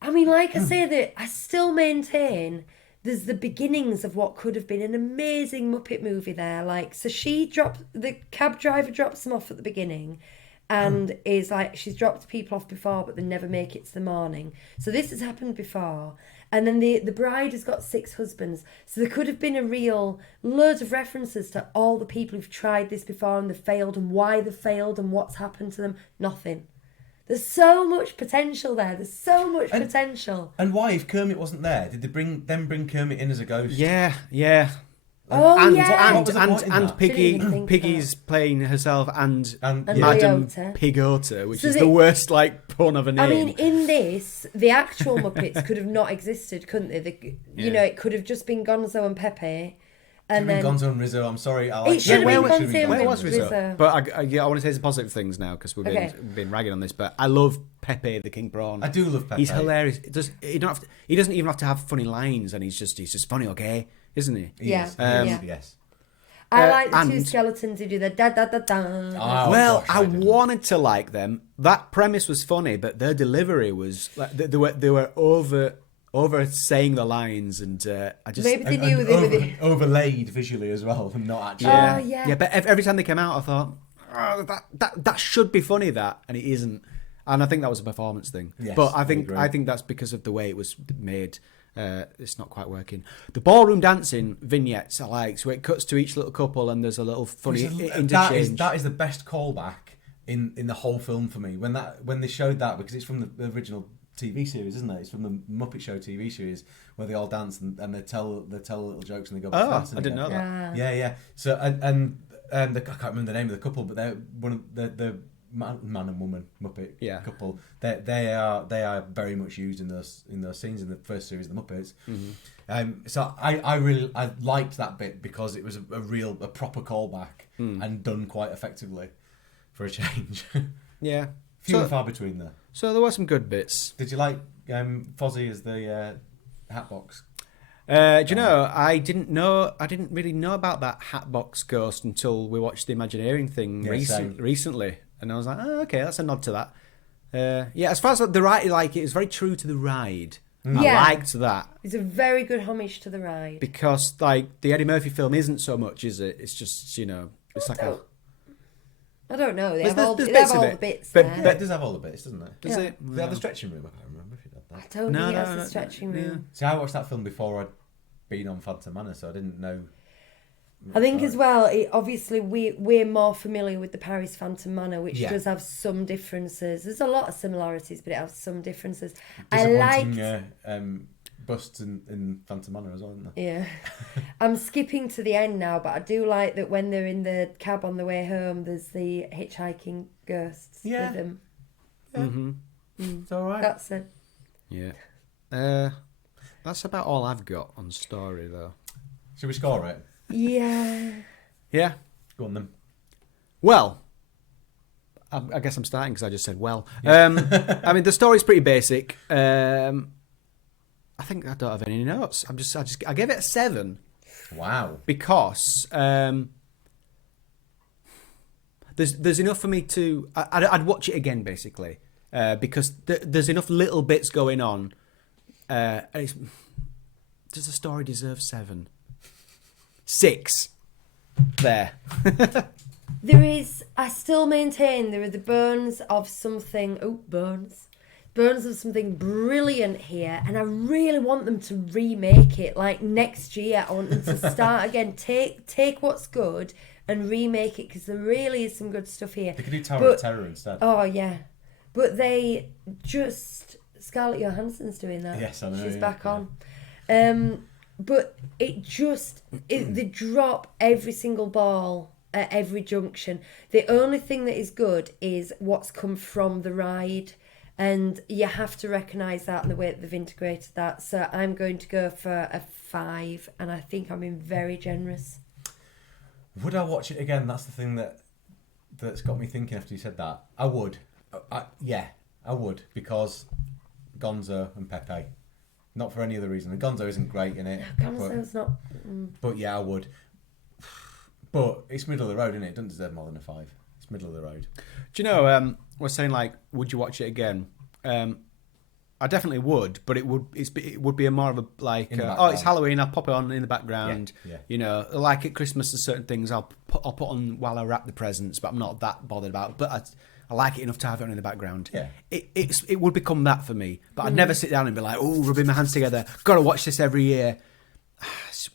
I mean, like I say, that I still maintain there's the beginnings of what could have been an amazing Muppet movie there. Like, so the cab driver drops them off at the beginning and is like, she's dropped people off before, but they never make it to the morning. So this has happened before. And then the bride has got 6 husbands. So there could have been loads of references to all the people who've tried this before and they've failed and why they've failed and what's happened to them. Nothing. There's so much potential there. There's so much potential. And why, if Kermit wasn't there, did they bring Kermit in as a ghost? Yeah. Oh, and, yeah. What was the point in and that? Piggy, Didn't even think Piggy's playing herself and Leota. Madam Pigota, which So is the worst pun of a name. I mean, in this, the actual Muppets could have not existed, couldn't they? You know, it could have just been Gonzo and Pepe. And then Gonzo and Rizzo. I'm sorry. It should have been Gonzo and Where was Rizzo. Rizzo? But I want to say some positive things now because we've been ragging on this. But I love Pepe the King Prawn. I do love Pepe. He's hilarious. He doesn't even have to have funny lines, and he's just funny, okay, isn't he? Yeah. Yes. I like the 2 and- skeletons who do the da da da da. Oh, Well, gosh, I didn't. wanted to like them. That premise was funny, but their delivery was like they were over saying the lines, and I just Maybe they knew they were the... overlaid visually as well, and not actually. Oh, yeah. yeah. But every time they came out, I thought, oh, that should be funny, and it isn't. And I think that was a performance thing. Yes, but I agree. I think that's because of the way it was made. It's not quite working. The ballroom dancing vignettes I like, so it cuts to each little couple and there's a little funny interchange. That is the best callback in the whole film for me. When they showed that, because it's from the original TV series, isn't it? It's from the Muppet Show TV series where they all dance and they tell little jokes and they go back to dancing. I didn't again. know that. Yeah. So and I can't remember the name of the couple, but they're one of the man and woman Muppet couple. They are very much used in those scenes in the first series of the Muppets. Mm-hmm. So I liked that bit because it was a proper callback and done quite effectively for a change. Yeah. Few and far between there. So there were some good bits. Did you like Fozzie as the Hatbox? Do you know, I didn't really know about that Hatbox ghost until we watched the Imagineering thing recently. And I was like, oh, okay, that's a nod to that. As far as the ride, it was very true to the ride. Yeah. I liked that. It's a very good homage to the ride. Because, the Eddie Murphy film isn't so much, is it? It's just, it's I don't know. They There's have all bits of the it. bits But- there. Yeah, it does have all the bits, doesn't it? Does it? They have the stretching room. I can't remember if it had I that. don't No, think no, that's no, a stretching yeah. room. See, I watched that film before I'd been on Phantom Manor, so I didn't know. I think as well, obviously we're more familiar with the Paris Phantom Manor, which Yeah. does have some differences. There's a lot of similarities, but it has some differences. I liked... Disappointing busts in Phantom Manor as well, isn't there? Yeah. I'm skipping to the end now, but I do like that when they're in the cab on the way home, there's the hitchhiking ghosts with them. Mm-hmm. It's all right. That's it. Yeah. That's about all I've got on story, though. Should we score it? Yeah. Yeah. Go on then. Well, I guess I'm starting because I just said well. I mean, the story's pretty basic. I think I don't have any notes. I gave it a 7 Wow. because there's enough for me to. I'd watch it again basically because there's enough little bits going on. And does the story deserve 7? 6. There. There is, I still maintain there are the bones of something, bones of something brilliant here, and I really want them to remake it, like next year. I want them to start again, take what's good and remake it, because there really is some good stuff here. They could do Tower of Terror instead. Oh, yeah. But they just, Scarlett Johansson's doing that. Yes, I know. She's yeah, back yeah. on. But they drop every single ball at every junction. The only thing that is good is what's come from the ride, and you have to recognise that in the way that they've integrated that. So I'm going to go for a 5, and I think I'm being very generous. Would I watch it again? That's the thing that's got me thinking after you said that. I would. I would, because Gonzo and Pepe. Not for any other reason. And Gonzo isn't great in it. Gonzo's not... But yeah, I would. But it's middle of the road, isn't it? It doesn't deserve more than a 5. It's middle of the road. Do you know, we're saying, would you watch it again? I definitely would, but it would be a more of a like, In the it's background. Halloween, I'll pop it on in the background. Yeah. You know, like at Christmas, there's certain things I'll put on while I wrap the presents, but I'm not that bothered about. But I like it enough to have it on in the background. Yeah. It would become that for me, but I'd never sit down and be like, oh, rubbing my hands together. Got to watch this every year.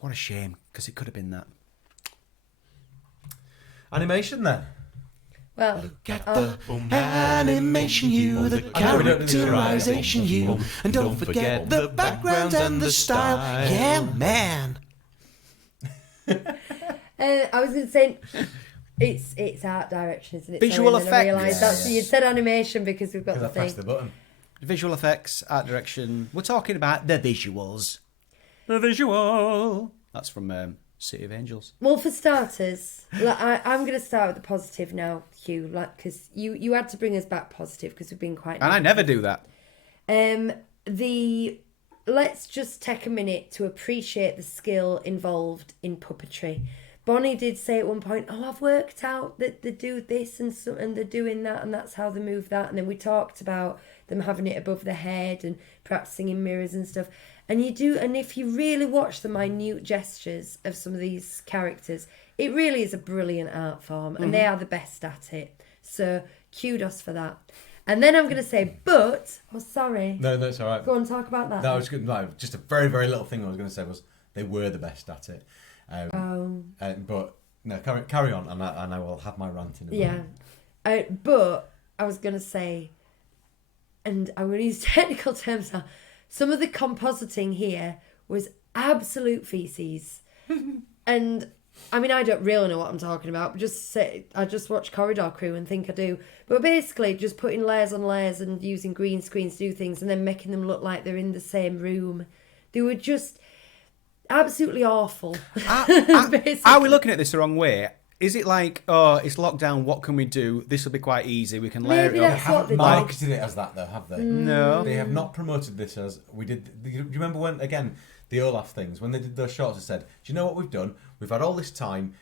What a shame, because it could have been that. Animation then. Well, Get the animation you, the characterization you, and don't forget the background and the style. Yeah, man. I was going to say, it's art direction, isn't it? Visual Sorry, and then I effects. realised that's you said animation because we've got Because the I pressed thing. the button. Visual effects, art direction. We're talking about the visuals. The visual. That's from City of Angels. Well, for starters, I'm going to start with the positive now, Hugh, because you had to bring us back positive because we've been quite. And I never do that. Let's just take a minute to appreciate the skill involved in puppetry. Bonnie did say at one point, "Oh, I've worked out that they do this and they're doing that, and that's how they move that." And then we talked about them having it above the head and practicing in mirrors and stuff. And if you really watch the minute gestures of some of these characters, it really is a brilliant art form, and they are the best at it. So kudos for that. And then I'm going to say, sorry. No, it's all right. Go on, talk about that. No, I was good. No, just a very, very little thing I was going to say was they were the best at it. But no, carry on, and I will have my rant in a moment. Yeah. But I was going to say, and I'm going to use technical terms now, some of the compositing here was absolute feces. And I mean, I don't really know what I'm talking about, but I just watch Corridor Crew and think I do. But basically, just putting layers on layers and using green screens to do things and then making them look like they're in the same room. They were just absolutely awful. Are we looking at this the wrong way? Is it like, oh, it's lockdown, what can we do? This will be quite easy. We can layer Maybe it They up. that's what haven't they marketed it as that, though, have they? No. They have not promoted this as we did. Do you remember when, again, the Olaf things, when they did those shorts, they said, do you know what we've done? We've had all this time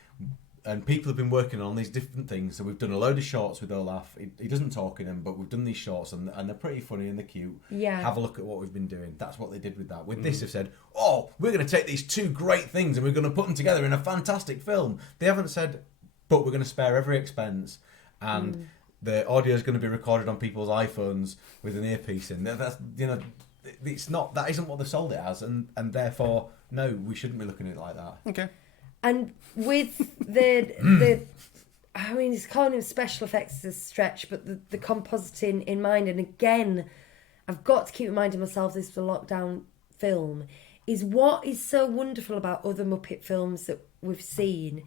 and people have been working on these different things. So we've done a load of shorts with Olaf. He doesn't talk in them, but we've done these shorts and they're pretty funny and they're cute. Yeah. Have a look at what we've been doing. That's what they did with that. With this, they've said, oh, we're going to take these two great things and we're going to put them together in a fantastic film. They haven't said, but we're going to spare every expense and the audio is going to be recorded on people's iPhones with an earpiece in. That's, it's not, that isn't what they sold it as, and therefore, no, we shouldn't be looking at it like that. Okay. And with the I mean, it's calling them special effects is a stretch, but the compositing in mind, and again, I've got to keep reminding myself this is a lockdown film, is what is so wonderful about other Muppet films that we've seen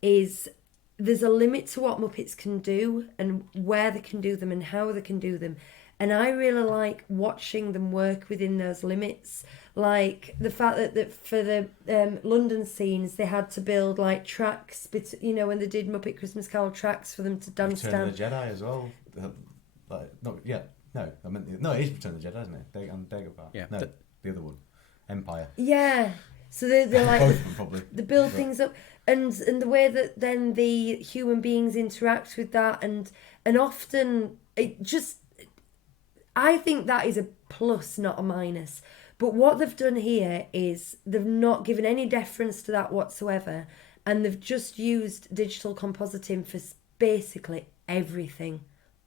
is there's a limit to what Muppets can do and where they can do them and how they can do them. And I really like watching them work within those limits. Like the fact that for the London scenes, they had to build like tracks, when they did Muppet Christmas Carol, tracks for them to dance Return down. of the Jedi as well. It is Return of the Jedi, isn't it? Dagobah. Yeah. No, the other one. Empire. Yeah. So they're like, Both of them, probably. they build things up. And the way that then the human beings interact with that and often it just... I think that is a plus, not a minus. But what they've done here is they've not given any deference to that whatsoever. And they've just used digital compositing for basically everything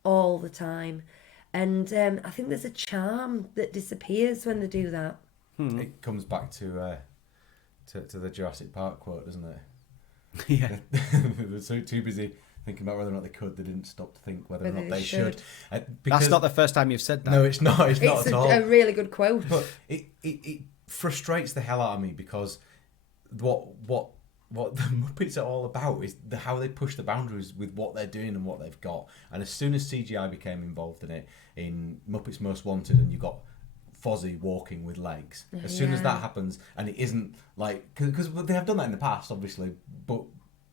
all the time. And I think there's a charm that disappears when they do that. It comes back to the Jurassic Park quote, doesn't it? Yeah. They were so too busy thinking about whether or not they could. They didn't stop to think whether or not they should. That's not the first time you've said that. No, it's not. It's not It's at all. a really good quote. But it frustrates the hell out of me because what the Muppets are all about is how they push the boundaries with what they're doing and what they've got. And as soon as CGI became involved in it, in Muppets Most Wanted, and you got Fozzie walking with legs, as soon as that happens, and it isn't like... Because they have done that in the past, obviously, but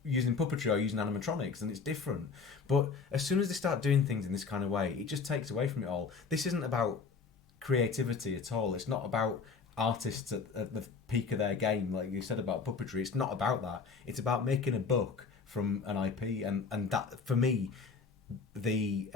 using puppetry or using animatronics, and it's different. But as soon as they start doing things in this kind of way, it just takes away from it all. This isn't about creativity at all. It's not about artists at the peak of their game, like you said about puppetry. It's not about that. It's about making a buck from an IP, and that, for me, the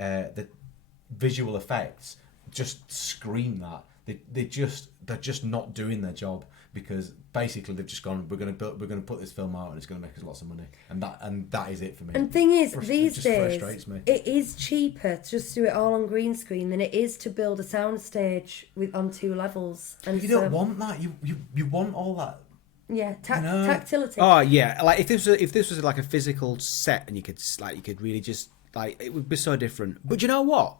visual effects just scream that. They're just not doing their job, because basically they've just gone, we're going to put this film out and it's going to make us lots of money, and that is it for me. And thing is, It these just days, frustrates me. it is cheaper to just do it all on green screen than it is to build a soundstage on 2 levels. And You don't want that. You want all that. Yeah, You know? tactility. Oh yeah, like if this was like a physical set and you could really just like, it would be so different. But you know what?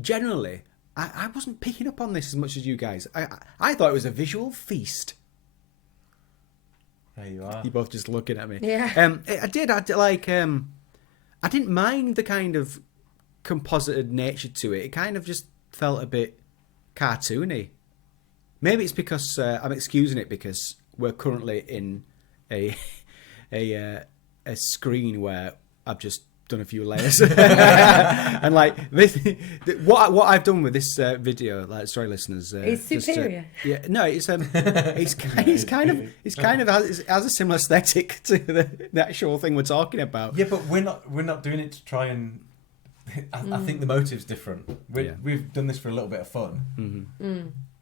Generally, I wasn't picking up on this as much as you guys. I thought it was a visual feast. There you are. You're both just looking at me. Yeah. I did like I didn't mind the kind of composited nature to it. It kind of just felt a bit cartoony. Maybe it's because I'm excusing it because we're currently in a screen where I've just done a few layers, and like this, what I've done with this video, like, sorry listeners, It's superior. It has a similar aesthetic to the actual thing we're talking about. Yeah, but we're not doing it to try and. I think the motive's different. We've done this for a little bit of fun,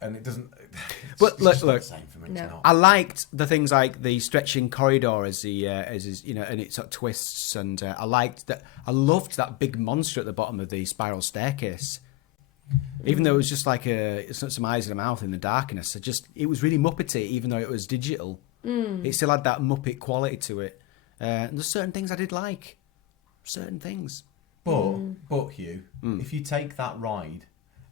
and it doesn't. But look, the same for me. No. It's not. I liked the things like the stretching corridor as his, and it sort of twists, and I loved that big monster at the bottom of the spiral staircase. Even though it was just like some eyes and a mouth in the darkness, it was really Muppety, even though it was digital. It still had that Muppet quality to it. And there's certain things I did like, certain things. But Hugh, if you take that ride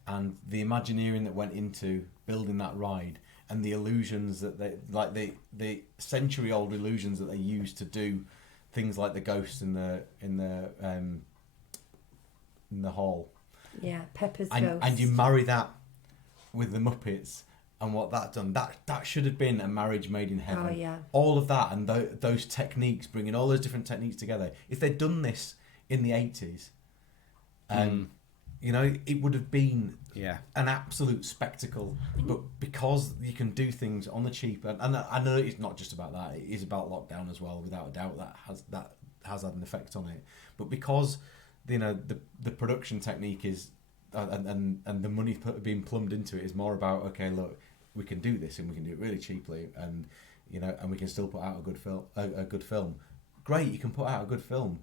and the Imagineering that went into building that ride and the illusions that the century-old illusions that they used to do things like the ghosts in the hall, Yeah, Pepper's and ghost. you marry that with the Muppets and what that done, that should have been a marriage made in heaven. Oh, yeah. All of that and those techniques, bringing all those different techniques together. If they'd done this in the 80s, it would have been an absolute spectacle. But because you can do things on the cheap, and I know it's not just about that, it is about lockdown as well, without a doubt. That has had an effect on it. But because the production technique is and the money being plumbed into it is more about, okay, look, we can do this and we can do it really cheaply, and and we can still put out a good film. Great, you can put out a good film.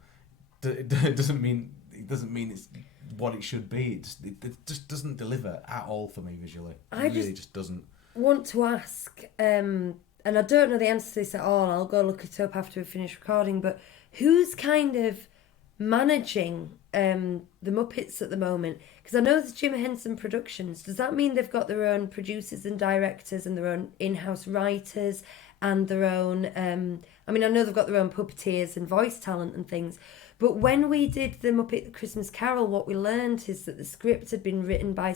It doesn't mean it's what it should be. It just doesn't deliver at all for me visually. It really just doesn't. Want to ask, and I don't know the answer to this at all. I'll go look it up after we finish recording. But who's kind of managing the Muppets at the moment? Because I know there's Jim Henson Productions. Does that mean they've got their own producers and directors and their own in-house writers and their own? I know they've got their own puppeteers and voice talent and things. But when we did the Muppet Christmas Carol, what we learned is that the script had been written by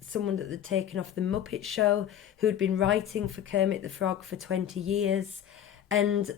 someone that had taken off the Muppet Show, who'd been writing for Kermit the Frog for 20 years. And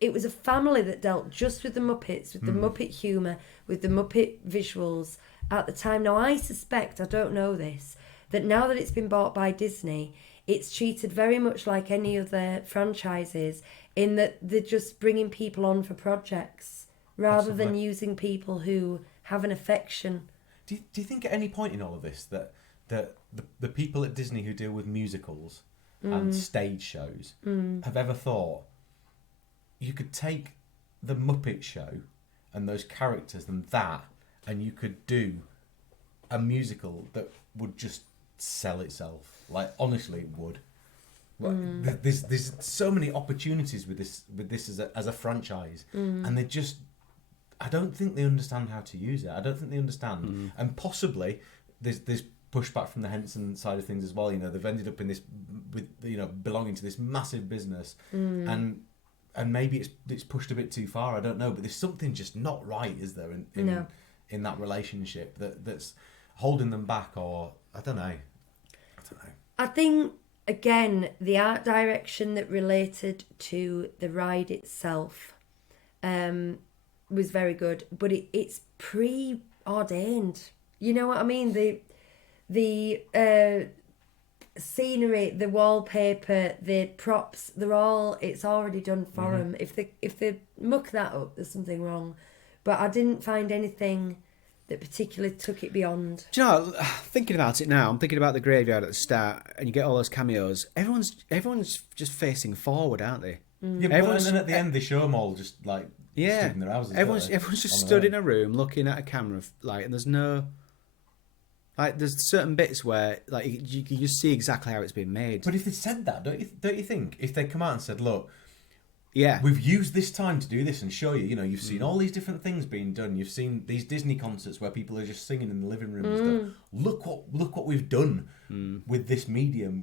it was a family that dealt just with the Muppets, with the Muppet humour, with the Muppet visuals at the time. Now, I suspect, I don't know this, that now that it's been bought by Disney, it's treated very much like any other franchises, in that they're just bringing people on for projects rather than using people who have an affection. Do you think at any point in all of this that the people at Disney who deal with musicals and stage shows have ever thought you could take the Muppet Show and those characters and you could do a musical that would just sell itself? Like, honestly, it would. There's so many opportunities with this as a franchise, and I don't think they understand how to use it. I don't think they understand, and possibly there's pushback from the Henson side of things as well. They've ended up in this with belonging to this massive business, and maybe it's pushed a bit too far. I don't know, but there's something just not right, is there, in that relationship that's holding them back, or I don't know. I think, again, the art direction that related to the ride itself was very good, but it's preordained. You know what I mean? The scenery, the wallpaper, the props, it's already done for them. If they muck that up, there's something wrong. But I didn't find anything that particularly took it beyond? Do you know, thinking about it now, I'm thinking about the graveyard at the start, and you get all those cameos. Everyone's just facing forward, aren't they? Yeah, and then at the end they show them all just like stood in their houses. Everyone's just stood in a room looking at a camera, and there's no. Like, there's certain bits where, like, you just see exactly how it's been made. But if they said that, don't you think? If they come out and said, look, yeah, we've used this time to do this and show you, you've seen all these different things being done. You've seen these Disney concerts where people are just singing in the living room and stuff. Look what we've done with this medium,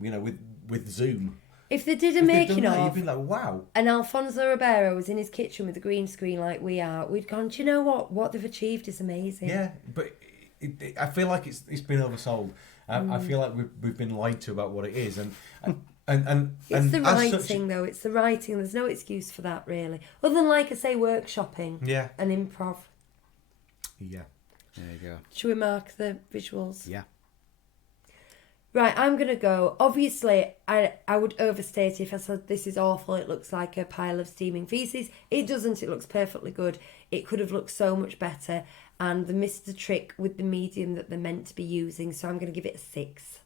with Zoom. If they did a making of, you'd be like, wow. And Alfonso Ribeiro was in his kitchen with a green screen like we are, we'd gone, do you know what? What they've achieved is amazing. Yeah, but I feel like it's been oversold. I feel like we've been lied to about what it is, and it's the writing such, though. It's the writing. There's no excuse for that really, other than like I say, workshopping. Yeah. And improv. Yeah. There you go. Should we mark the visuals? Yeah. Right, I'm going to go. Obviously, I would overstate it if I said this is awful. It looks like a pile of steaming feces. It doesn't. It looks perfectly good. It could have looked so much better. And they missed the trick with the medium that they're meant to be using. So I'm going to give it a 6.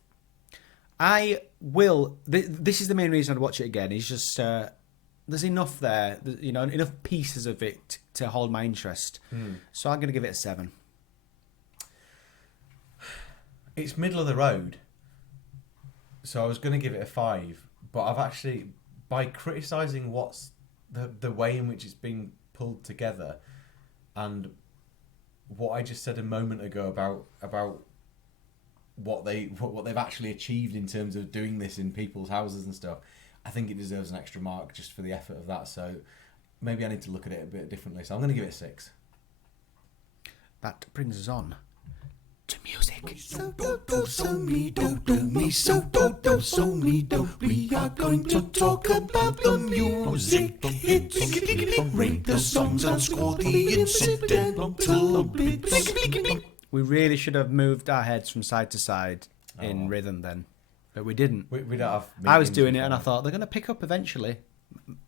I will. This is the main reason I'd watch it again. Is just there's enough there, enough pieces of it to hold my interest. So I'm going to give it a 7. It's middle of the road. So I was going to give it a 5, but I've actually, by criticising what's the way in which it's been pulled together, and what I just said a moment ago about what they've actually achieved in terms of doing this in people's houses and stuff, I think it deserves an extra mark just for the effort of that. So maybe I need to look at it a bit differently. So I'm going to give it a 6. That brings us on to music. So do, so me do, me so do, so me do. We are going to talk about the music hits. Rate the songs and score the incidental bits. We really should have moved our heads from side to side in rhythm then, but we didn't. We don't have. I was doing it and I thought they're going to pick up eventually.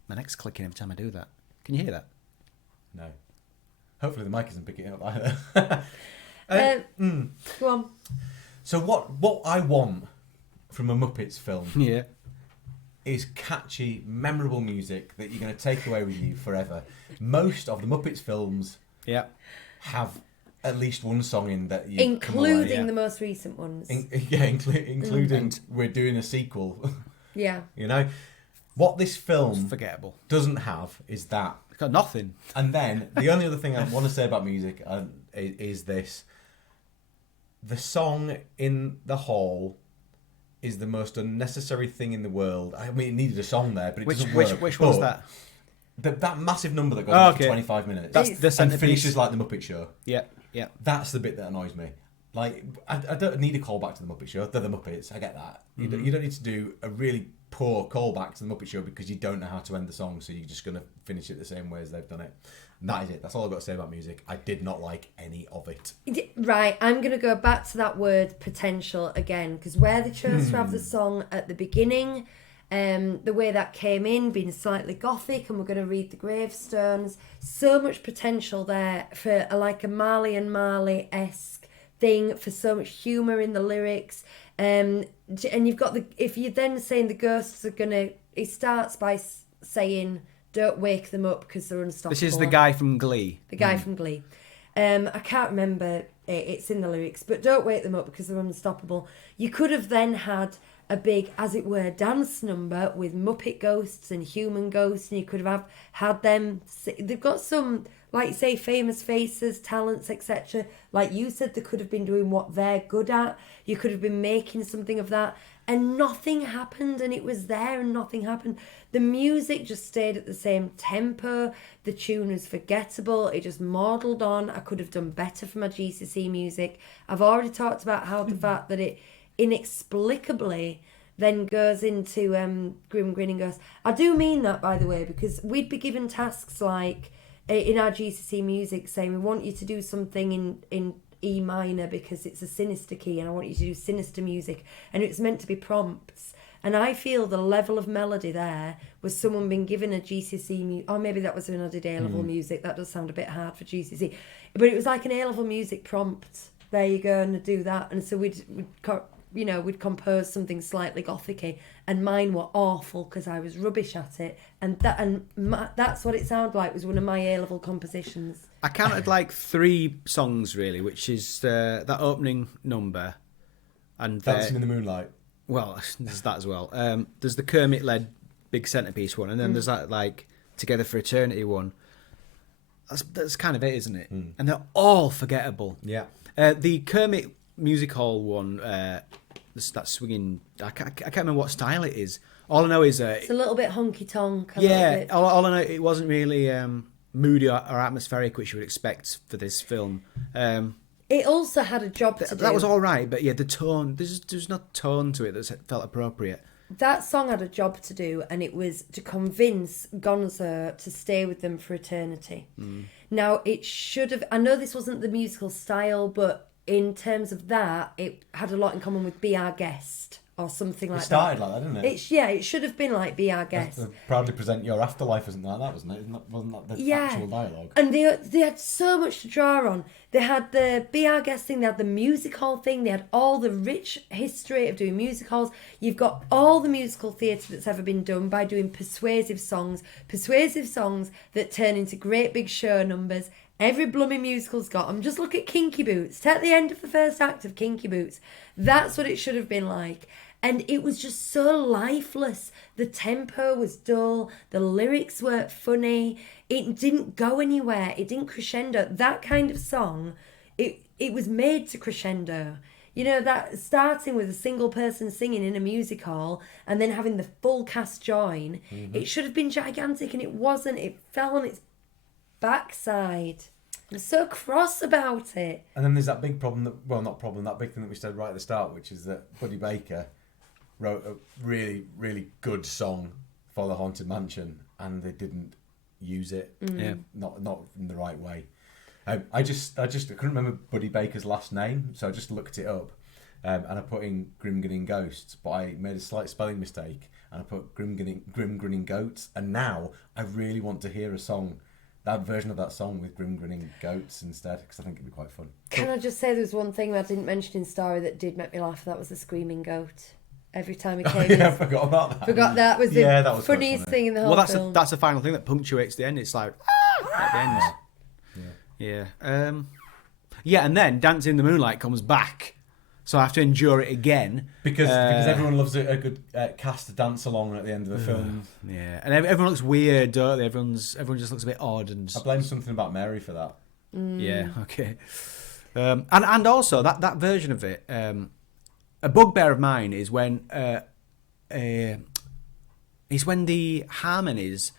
My neck's clicking every time I do that. Can you hear that? No. Hopefully the mic isn't picking it up either. Go on. So what I want from a Muppets film Yeah. is catchy, memorable music that you're going to take away with you forever. Most of the Muppets films Yeah. have at least one song in that you Including the most recent ones. Including we're doing a sequel. Yeah. What this film Forgettable. doesn't have is that. It's got nothing. And then the only other thing I want to say about music is this. The song in the hall is the most unnecessary thing in the world. I mean, it needed a song there, but it doesn't work. Which one's that? That massive number that goes on for 25 minutes. That's the and centerpiece. finishes like the Muppet Show. Yeah. That's the bit that annoys me. Like, I don't need a callback to the Muppet Show. They're the Muppets. I get that. You don't need to do a really poor callback to the Muppet Show because you don't know how to end the song, so you're just going to finish it the same way as they've done it. And that is it. That's all I've got to say about music. I did not like any of it. Right, I'm going to go back to that word potential again, because where they chose to have the song at the beginning, the way that came in, being slightly gothic, and we're going to read the gravestones, so much potential there for like a Marley and Marley-esque thing, for so much humour in the lyrics. And you've got if you're then saying the ghosts are going to, it starts by saying, don't wake them up because they're unstoppable. This is the guy from Glee. The guy from Glee. I can't remember, it's in the lyrics, but don't wake them up because they're unstoppable. You could have then had a big, as it were, dance number with Muppet ghosts and human ghosts, and you could have had them. They've got some, like you say, famous faces, talents, etc. Like you said, they could have been doing what they're good at. You could have been making something of that, and nothing happened, and it was there and nothing happened. The music just stayed at the same tempo. The tune was forgettable. It just modelled on. I could have done better for my GCSE music. I've already talked about how the fact that it inexplicably then goes into Grim Grinning Ghost. I do mean that, by the way, because we'd be given tasks like in our GCSE music saying we want you to do something in E minor because it's a sinister key and I want you to do sinister music, and it's meant to be prompts. And I feel the level of melody there was someone being given a GCSE, or maybe that was when I did A-level music. That does sound a bit hard for GCSE. But it was like an A-level music prompt. There you go, and do that. And so we'd compose something slightly gothicy, and mine were awful because I was rubbish at it. And that's what it sounded like, was one of my A-level compositions. I counted like 3 songs really, which is that opening number, and Dancing in the Moonlight. Well, there's that as well. There's the Kermit-led big centerpiece one, and then there's that like Together for Eternity one. That's kind of it, isn't it? And they're all forgettable. Yeah. The Kermit Music Hall one, that swinging. I can't remember what style it is. All I know is it's a little bit honky tonk. Yeah. All I know, it wasn't really moody or atmospheric, which you would expect for this film. It also had a job to do. That was all right, but yeah, the tone. There's not tone to it that felt appropriate. That song had a job to do, and it was to convince Gonzo to stay with them for eternity. Now, it should have... I know this wasn't the musical style, but in terms of that, it had a lot in common with Be Our Guest, or something like that. It started like that, didn't it? It should have been like Be Our Guest. Proudly present your afterlife, isn't like that, wasn't it? Wasn't that the actual dialogue? And they had so much to draw on. They had the Be Our Guest thing, they had the music hall thing, they had all the rich history of doing music halls. You've got all the musical theatre that's ever been done by doing persuasive songs that turn into great big show numbers. Every blooming musical's got them. Just look at Kinky Boots. Take the end of the first act of Kinky Boots. That's what it should have been like. And it was just so lifeless. The tempo was dull. The lyrics weren't funny. It didn't go anywhere. It didn't crescendo. That kind of song, it was made to crescendo. You know, that starting with a single person singing in a music hall and then having the full cast join, it should have been gigantic, and it wasn't. It fell on its backside. I'm so cross about it. And then there's that big problem that big thing that we said right at the start, which is that Buddy Baker wrote a really, really good song for the Haunted Mansion, and they didn't use it. Not in the right way. I couldn't remember Buddy Baker's last name, so I just looked it up, and I put in Grim Grinning Ghosts, but I made a slight spelling mistake, and I put Grim Grinning Goats, and now I really want to hear that version of that song with Grim Grinning Goats instead, because I think it'd be quite fun. Can I just say there was one thing I didn't mention in Story that did make me laugh? That was the screaming goat. Every time he came in. I forgot about that. That was the funniest thing in the whole film. Well, that's the final thing that punctuates the end. It's like, at the end. Yeah, and then Dancing in the Moonlight comes back. So I have to endure it again. Because everyone loves a good cast dance along at the end of the film. Yeah, and everyone looks weird, don't they? Everyone just looks a bit odd. And I blame something about Mary for that. Yeah, okay. And also, that version of it... a bugbear of mine is when the harmonies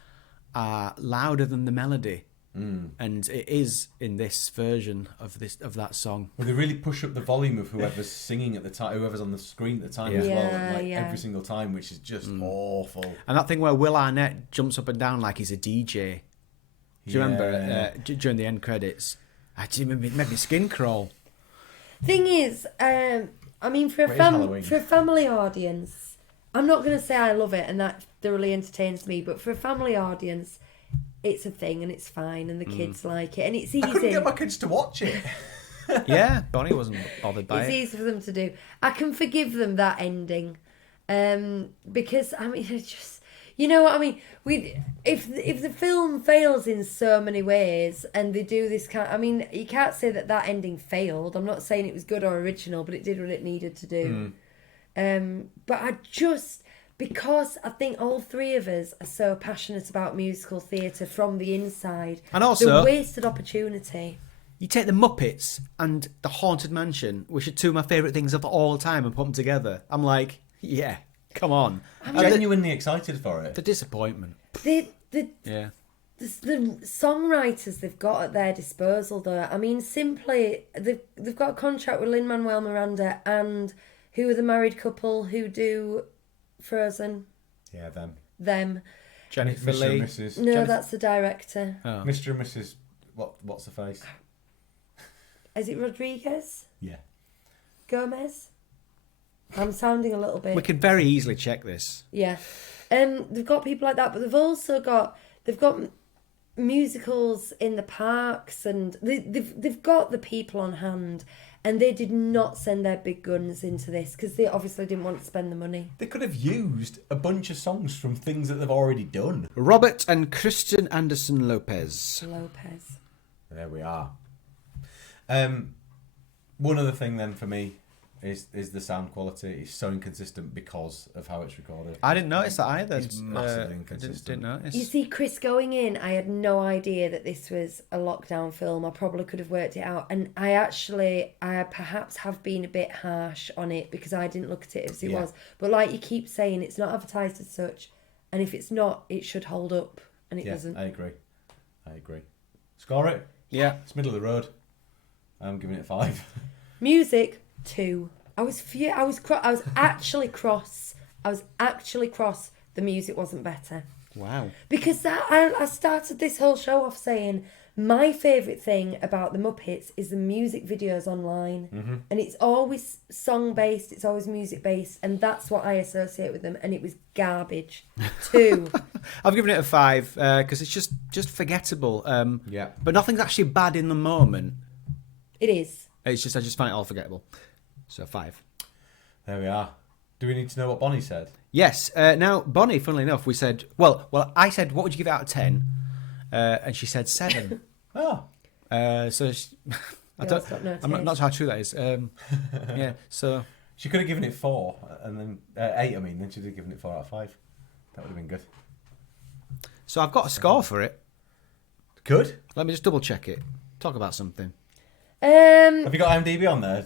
are louder than the melody, and it is in this version of that song. Well, they really push up the volume of whoever's singing at the time, whoever's on the screen at the time as well, every single time, which is just awful. And that thing where Will Arnett jumps up and down like he's a DJ. Do you remember during the end credits? It made my skin crawl. Thing is, I mean, for a family audience, I'm not going to say I love it and that thoroughly entertains me, but for a family audience, it's a thing and it's fine and the kids like it and it's easy. I couldn't get my kids to watch it. Yeah, Bonnie wasn't bothered by it. It's easy for them to do. I can forgive them that ending, because I mean, it's just, you know what I mean. If the film fails in so many ways and they do this I mean, you can't say that ending failed. I'm not saying it was good or original, but it did what it needed to do. But because I think all three of us are so passionate about musical theatre from the inside, and also the wasted opportunity. You take the Muppets and the Haunted Mansion, which are two of my favourite things of all time, and put them together. I'm like, yeah, come on. I'm genuinely excited for it. The disappointment. The songwriters they've got at their disposal, though. I mean, simply they've got a contract with Lin-Manuel Miranda, and who are the married couple who do Frozen? Yeah, them. Jennifer Mr. Lee. and Mrs. No, that's the director. Oh. Mr. and Mrs. What's the face? Is it Rodriguez? Yeah. Gomez? I'm sounding a little bit. We could very easily check this. Yeah. They've got people like that, but they've also got musicals in the parks, and they've got the people on hand, and they did not send their big guns into this because they obviously didn't want to spend the money. They could have used a bunch of songs from things that they've already done. Robert and Christian Anderson Lopez. There we are. One other thing then for me is the sound quality. It's so inconsistent because of how it's recorded. I didn't notice that either. It's massively inconsistent. Didn't notice. You see, Chris, going in, I had no idea that this was a lockdown film. I probably could have worked it out. And I perhaps have been a bit harsh on it because I didn't look at it as it was. But like you keep saying, it's not advertised as such. And if it's not, it should hold up. And it doesn't. I agree. Score it? Yeah. It's middle of the road. I'm giving it 5. Music, 2. I was actually cross. The music wasn't better. Wow. Because I started this whole show off saying my favourite thing about the Muppets is the music videos online. Mm-hmm. And it's always song-based, it's always music-based, and that's what I associate with them, and it was garbage. 2. I've given it a 5 because it's just forgettable. Yeah. But nothing's actually bad in the moment. It is. It's just I just find it all forgettable. So 5. There we are. Do we need to know what Bonnie said? Yes. Now, Bonnie, funnily enough, we said... Well, I said, what would you give it out of 10? And she said 7. Oh. So... I'm not sure how true that is. Yeah, so... She could have given it 4, and then... 8, then she'd have given it 4 out of 5. That would have been good. So I've got a score for it. Good. Let me just double check it. Talk about something. Have you got IMDb on there?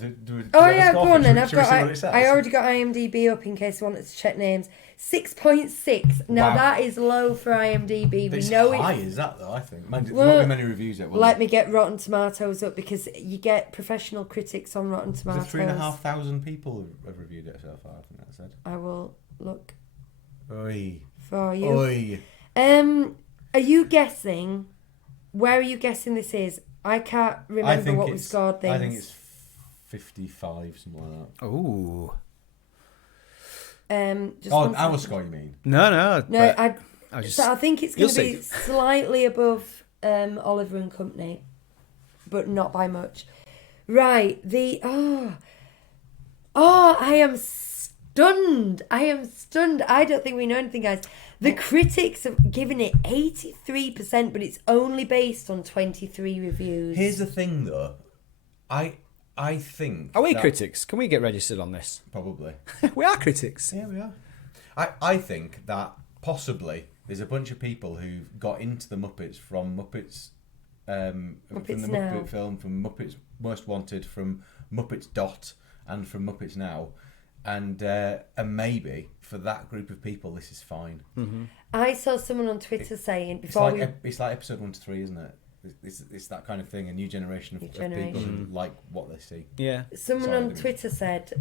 Go on then. Should we see what it says? I already got IMDb up in case you wanted to check names. 6.6. Now that is low for IMDb. It's we know high, it's... is that though? I think. There won't be many reviews yet. Let me get Rotten Tomatoes up because you get professional critics on Rotten Tomatoes. 3,500 people have reviewed it so far. I think that said. I will look Oi. for you. Oi. Are you guessing? Where are you guessing this is? I can't remember what we scored things. I think it's 55, something like that. Ooh. I will score, you mean? No. I think it's going to be slightly above Oliver and Company, but not by much. Right. I am stunned. I don't think we know anything, guys. The critics have given it 83%, but it's only based on 23 reviews. Here's the thing, though. I think... Are we critics? Can we get registered on this? Probably. We are critics. Yeah, we are. I think that possibly there's a bunch of people who got into the Muppets from Muppets... from the Muppet film, from Muppets Most Wanted, from Muppets Dot, and from Muppets Now. And maybe for that group of people, this is fine. Mm-hmm. I saw someone on Twitter saying it's like episode 1 to 3, isn't it? It's that kind of thing. A new generation of people who like what they see. Yeah. Someone on Twitter said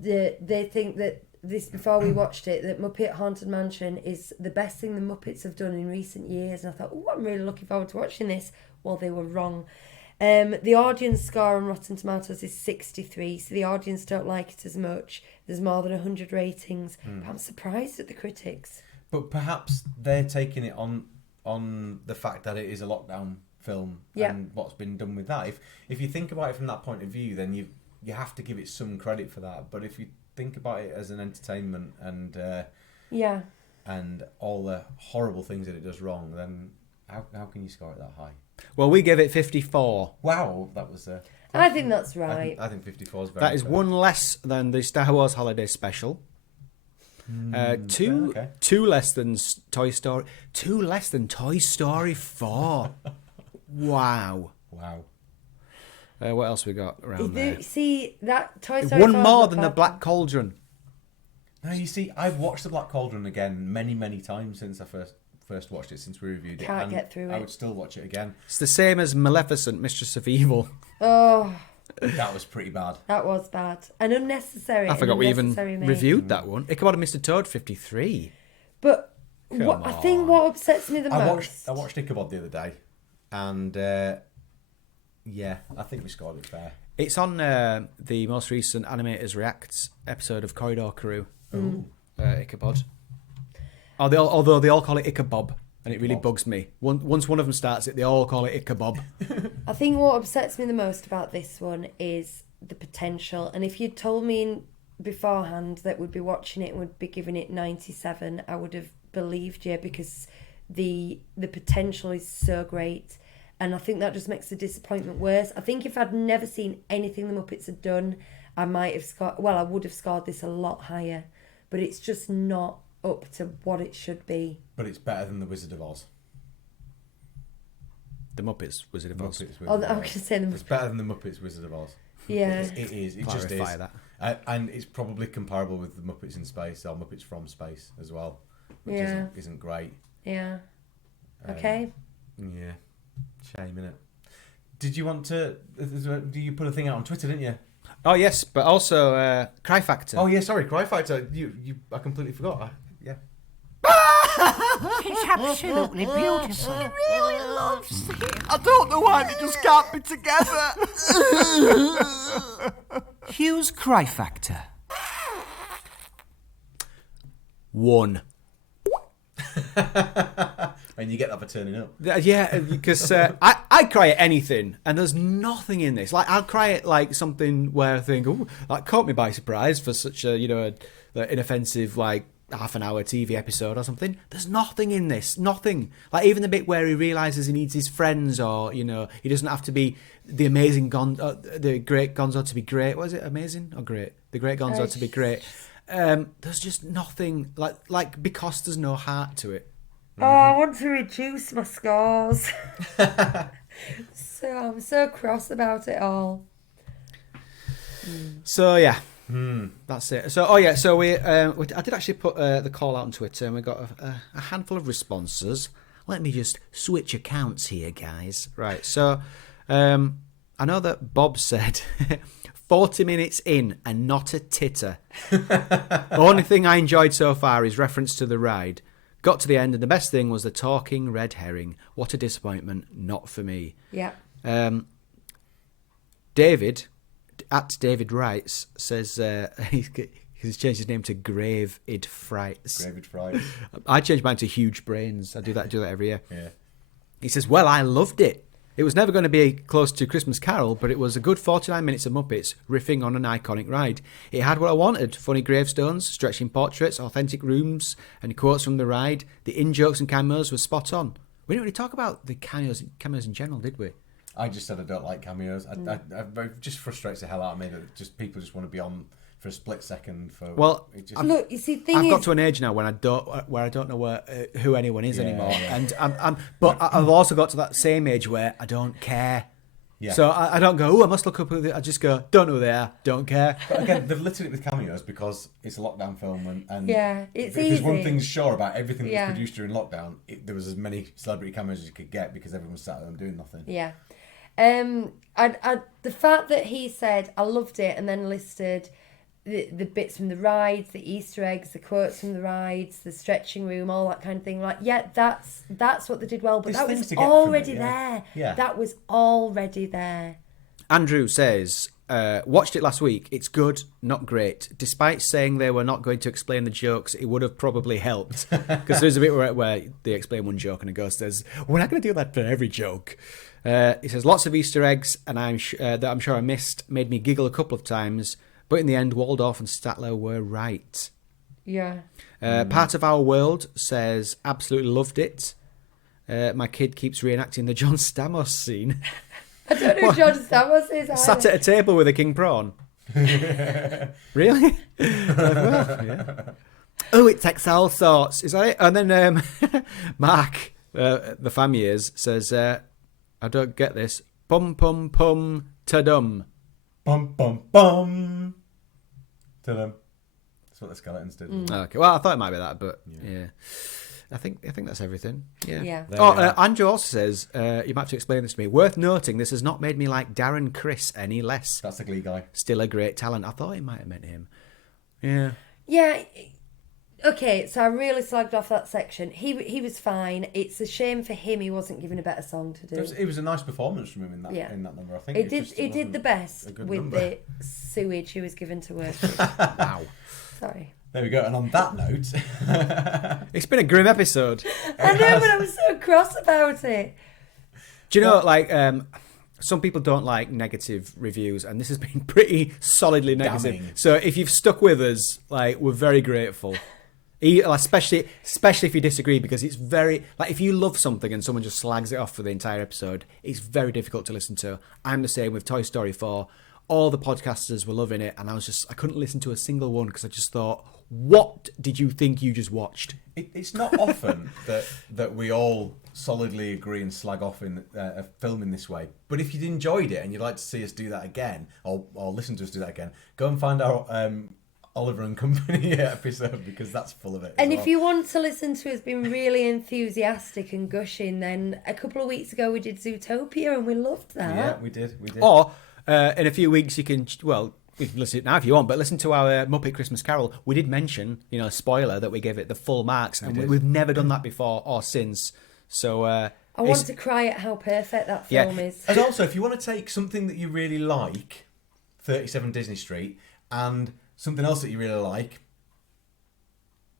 they think that this before we watched it that Muppet Haunted Mansion is the best thing the Muppets have done in recent years. And I thought, I'm really looking forward to watching this. Well, they were wrong. The audience score on Rotten Tomatoes is 63, so the audience don't like it as much. There's more than 100 ratings. But I'm surprised at the critics. But perhaps they're taking it on the fact that it is a lockdown film and what's been done with that. If you think about it from that point of view, then you have to give it some credit for that. But if you think about it as an entertainment and all the horrible things that it does wrong, then how can you score it that high? Well, we give it 54. Wow, that was... I think that's right. I think 54 is very That is one less than the Star Wars Holiday Special. Two less than Toy Story. 2 less than Toy Story 4. Wow. What else we got around there? See, that Toy Story 4 one more than the Black Cauldron. No, you see, I've watched the Black Cauldron again many, many times since I first watched it, since we reviewed it. Can't get through it. I would still watch it again. It's the same as Maleficent, Mistress of Evil. Oh, that was pretty bad. That was bad and unnecessary. I forgot we even reviewed that one. Ichabod and Mr. Toad, 53. But I think what upsets me the most... I watched Ichabod the other day, and I think we scored it fair. It's on the most recent Animators Reacts episode of Corridor Crew. Ichabod. Although they all call it Ichabod, and it really bugs me. Once one of them starts it, they all call it Ichabod. I think what upsets me the most about this one is the potential. And if you'd told me beforehand that we'd be watching it and would be giving it 97, I would have believed you, because the potential is so great. And I think that just makes the disappointment worse. I think if I'd never seen anything the Muppets had done, I might have scored. Well, I would have scored this a lot higher. But it's just not up to what it should be. But it's better than The Wizard of Oz. The Muppets Wizard of Oz. I'm going to say It's better than The Muppets Wizard of Oz. Yeah. It is. It just is. Clarify that. And it's probably comparable with The Muppets in Space or Muppets from Space as well, which isn't great. Yeah. Okay. Yeah. Shame, innit? Did you want to... You put a thing out on Twitter, didn't you? Oh, yes, but also Cry Factor. Oh, yeah, sorry, Cry Factor. I completely forgot. Yeah. It's absolutely beautiful. He really loves it. I don't know why they just can't be together. Hugh's Cry Factor. 1. And you get that for turning up. Yeah, because I cry at anything, and there's nothing in this. Like, I'll cry at like something where I think, oh, that caught me by surprise for such a inoffensive like half an hour TV episode or something. There's nothing in this, nothing. Like even the bit where he realizes he needs his friends, or he doesn't have to be the amazing the great Gonzo to be great. Was it amazing or great? The great Gonzo to be great. There's just nothing like because there's no heart to it. Oh, I want to reduce my scores. So I'm so cross about it all. So yeah, that's it. So I did actually put the call out on Twitter, and we got a handful of responses. Let me just switch accounts here, guys. Right. So I know that Bob said 40 minutes in and not a titter. The only thing I enjoyed so far is reference to the ride. Got to the end, and the best thing was the talking red herring. What a disappointment. Not for me. Yeah. David, at David Wrights, says he's changed his name to Grave Id Frights. David Frights. I changed mine to Huge Brains. I do that every year. Yeah. He says, well, I loved it. It was never going to be close to Christmas Carol, but it was a good 49 minutes of Muppets riffing on an iconic ride. It had what I wanted: funny gravestones, stretching portraits, authentic rooms, and quotes from the ride. The in-jokes and cameos were spot on. We didn't really talk about the cameos in general, did we? I just said I don't like cameos. It just frustrates the hell out of me that people just want to be on for a split second. Look, you see, I've got to an age now when I don't know who anyone is anymore, and I've also got to that same age where I don't care. Yeah. So I don't go, oh, I must look up who they are. I just go, don't know who they are, don't care. But again, they've littered it with cameos because it's a lockdown film, and it's there's easy. one thing's sure about everything that was produced during lockdown. There was as many celebrity cameos as you could get because everyone was sat at home doing nothing. Yeah. The fact that he said I loved it and then listed the bits from the rides, the Easter eggs, the quotes from the rides, the stretching room, all that kind of thing. Like, yeah, that's what they did well, but that was already there. Yeah. That was already there. Andrew says, watched it last week. It's good, not great. Despite saying they were not going to explain the jokes, it would have probably helped. Because there's a bit where they explain one joke and a ghost says, we're not going to do that for every joke. He says, lots of Easter eggs, and I'm sure I missed, made me giggle a couple of times. But in the end, Waldorf and Statler were right. Yeah. Part of Our World says, absolutely loved it. My kid keeps reenacting the John Stamos scene. I don't know who John Stamos is. Sat at a table with a king prawn. Really? Well, yeah. Oh, it takes all sorts. Is that it? And then Mark, the Famiers, says, I don't get this. Pum, pum, pum, ta-dum. Bum, bum, bum. To them. That's what the skeletons did. Okay, well, I thought it might be that, but yeah. I think that's everything. Yeah. Yeah. Andrew also says, you might have to explain this to me. Worth noting, this has not made me like Darren Criss any less. That's the Glee guy. Still a great talent. I thought it might have meant him. Yeah. Yeah. Okay, so I really slagged off that section. He was fine. It's a shame for him he wasn't given a better song to do. It was a nice performance from him in that number. I think He did the best with number. the sewage he was given to work with. Wow. Sorry. There we go. And on that note, It's been a grim episode. I know, but I was so cross about it. Do you know, like, some people don't like negative reviews, and this has been pretty solidly negative. Damning. So if you've stuck with us, like, we're very grateful. Especially if you disagree, because it's very, like, if you love something and someone just slags it off for the entire episode, it's very difficult to listen to. I'm the same with Toy Story 4. All the podcasters were loving it, and I couldn't listen to a single one because I just thought, what did you think you just watched? it's not often that we all solidly agree and slag off in a film in this way. But if you'd enjoyed it and you'd like to see us do that again, or listen to us do that again, go and find our Oliver and Company episode, because that's full of it. And if you want to listen to us being really enthusiastic and gushing, then a couple of weeks ago we did Zootopia and we loved that. Yeah, we did. Or in a few weeks you can listen to it now if you want, but listen to our Muppet Christmas Carol. We did mention, spoiler, that we gave it the full marks, and we've never done that before or since. So I want to cry at how perfect that film is. And also, if you want to take something that you really like, 37 Disney Street, and something else that you really like,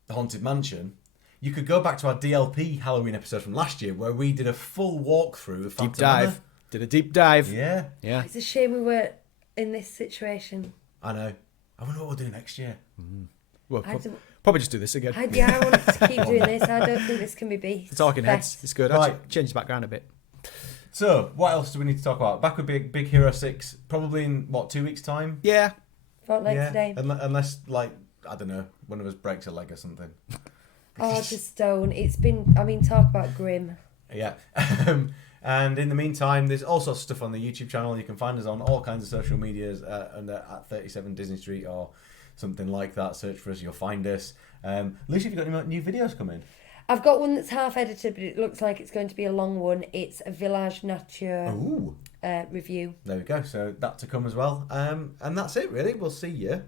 The Haunted Mansion, you could go back to our DLP Halloween episode from last year, where we did a full walkthrough of deep dive. Did a deep dive. Yeah. It's a shame we weren't in this situation. I know. I wonder what we'll do next year. Well, probably just do this again. I want us to keep doing this. I don't think this can be beat. The talking heads. It's good. Right. Actually, change the background a bit. So, what else do we need to talk about? Back with Big Hero 6, probably in, 2 weeks' time? Yeah. Fortnight today. Unless, I don't know, one of us breaks a leg or something. Oh, just don't. It's been, talk about grim. Yeah. And in the meantime, there's all sorts of stuff on the YouTube channel. You can find us on all kinds of social medias at 37 Disney Street or something like that. Search for us, you'll find us. Lucy, have you got any new videos coming? I've got one that's half edited, but it looks like it's going to be a long one. It's a Village Nature review. There we go. So that to come as well. And that's it, really. We'll see you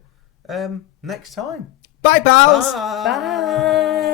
next time. Bye, pals. Bye.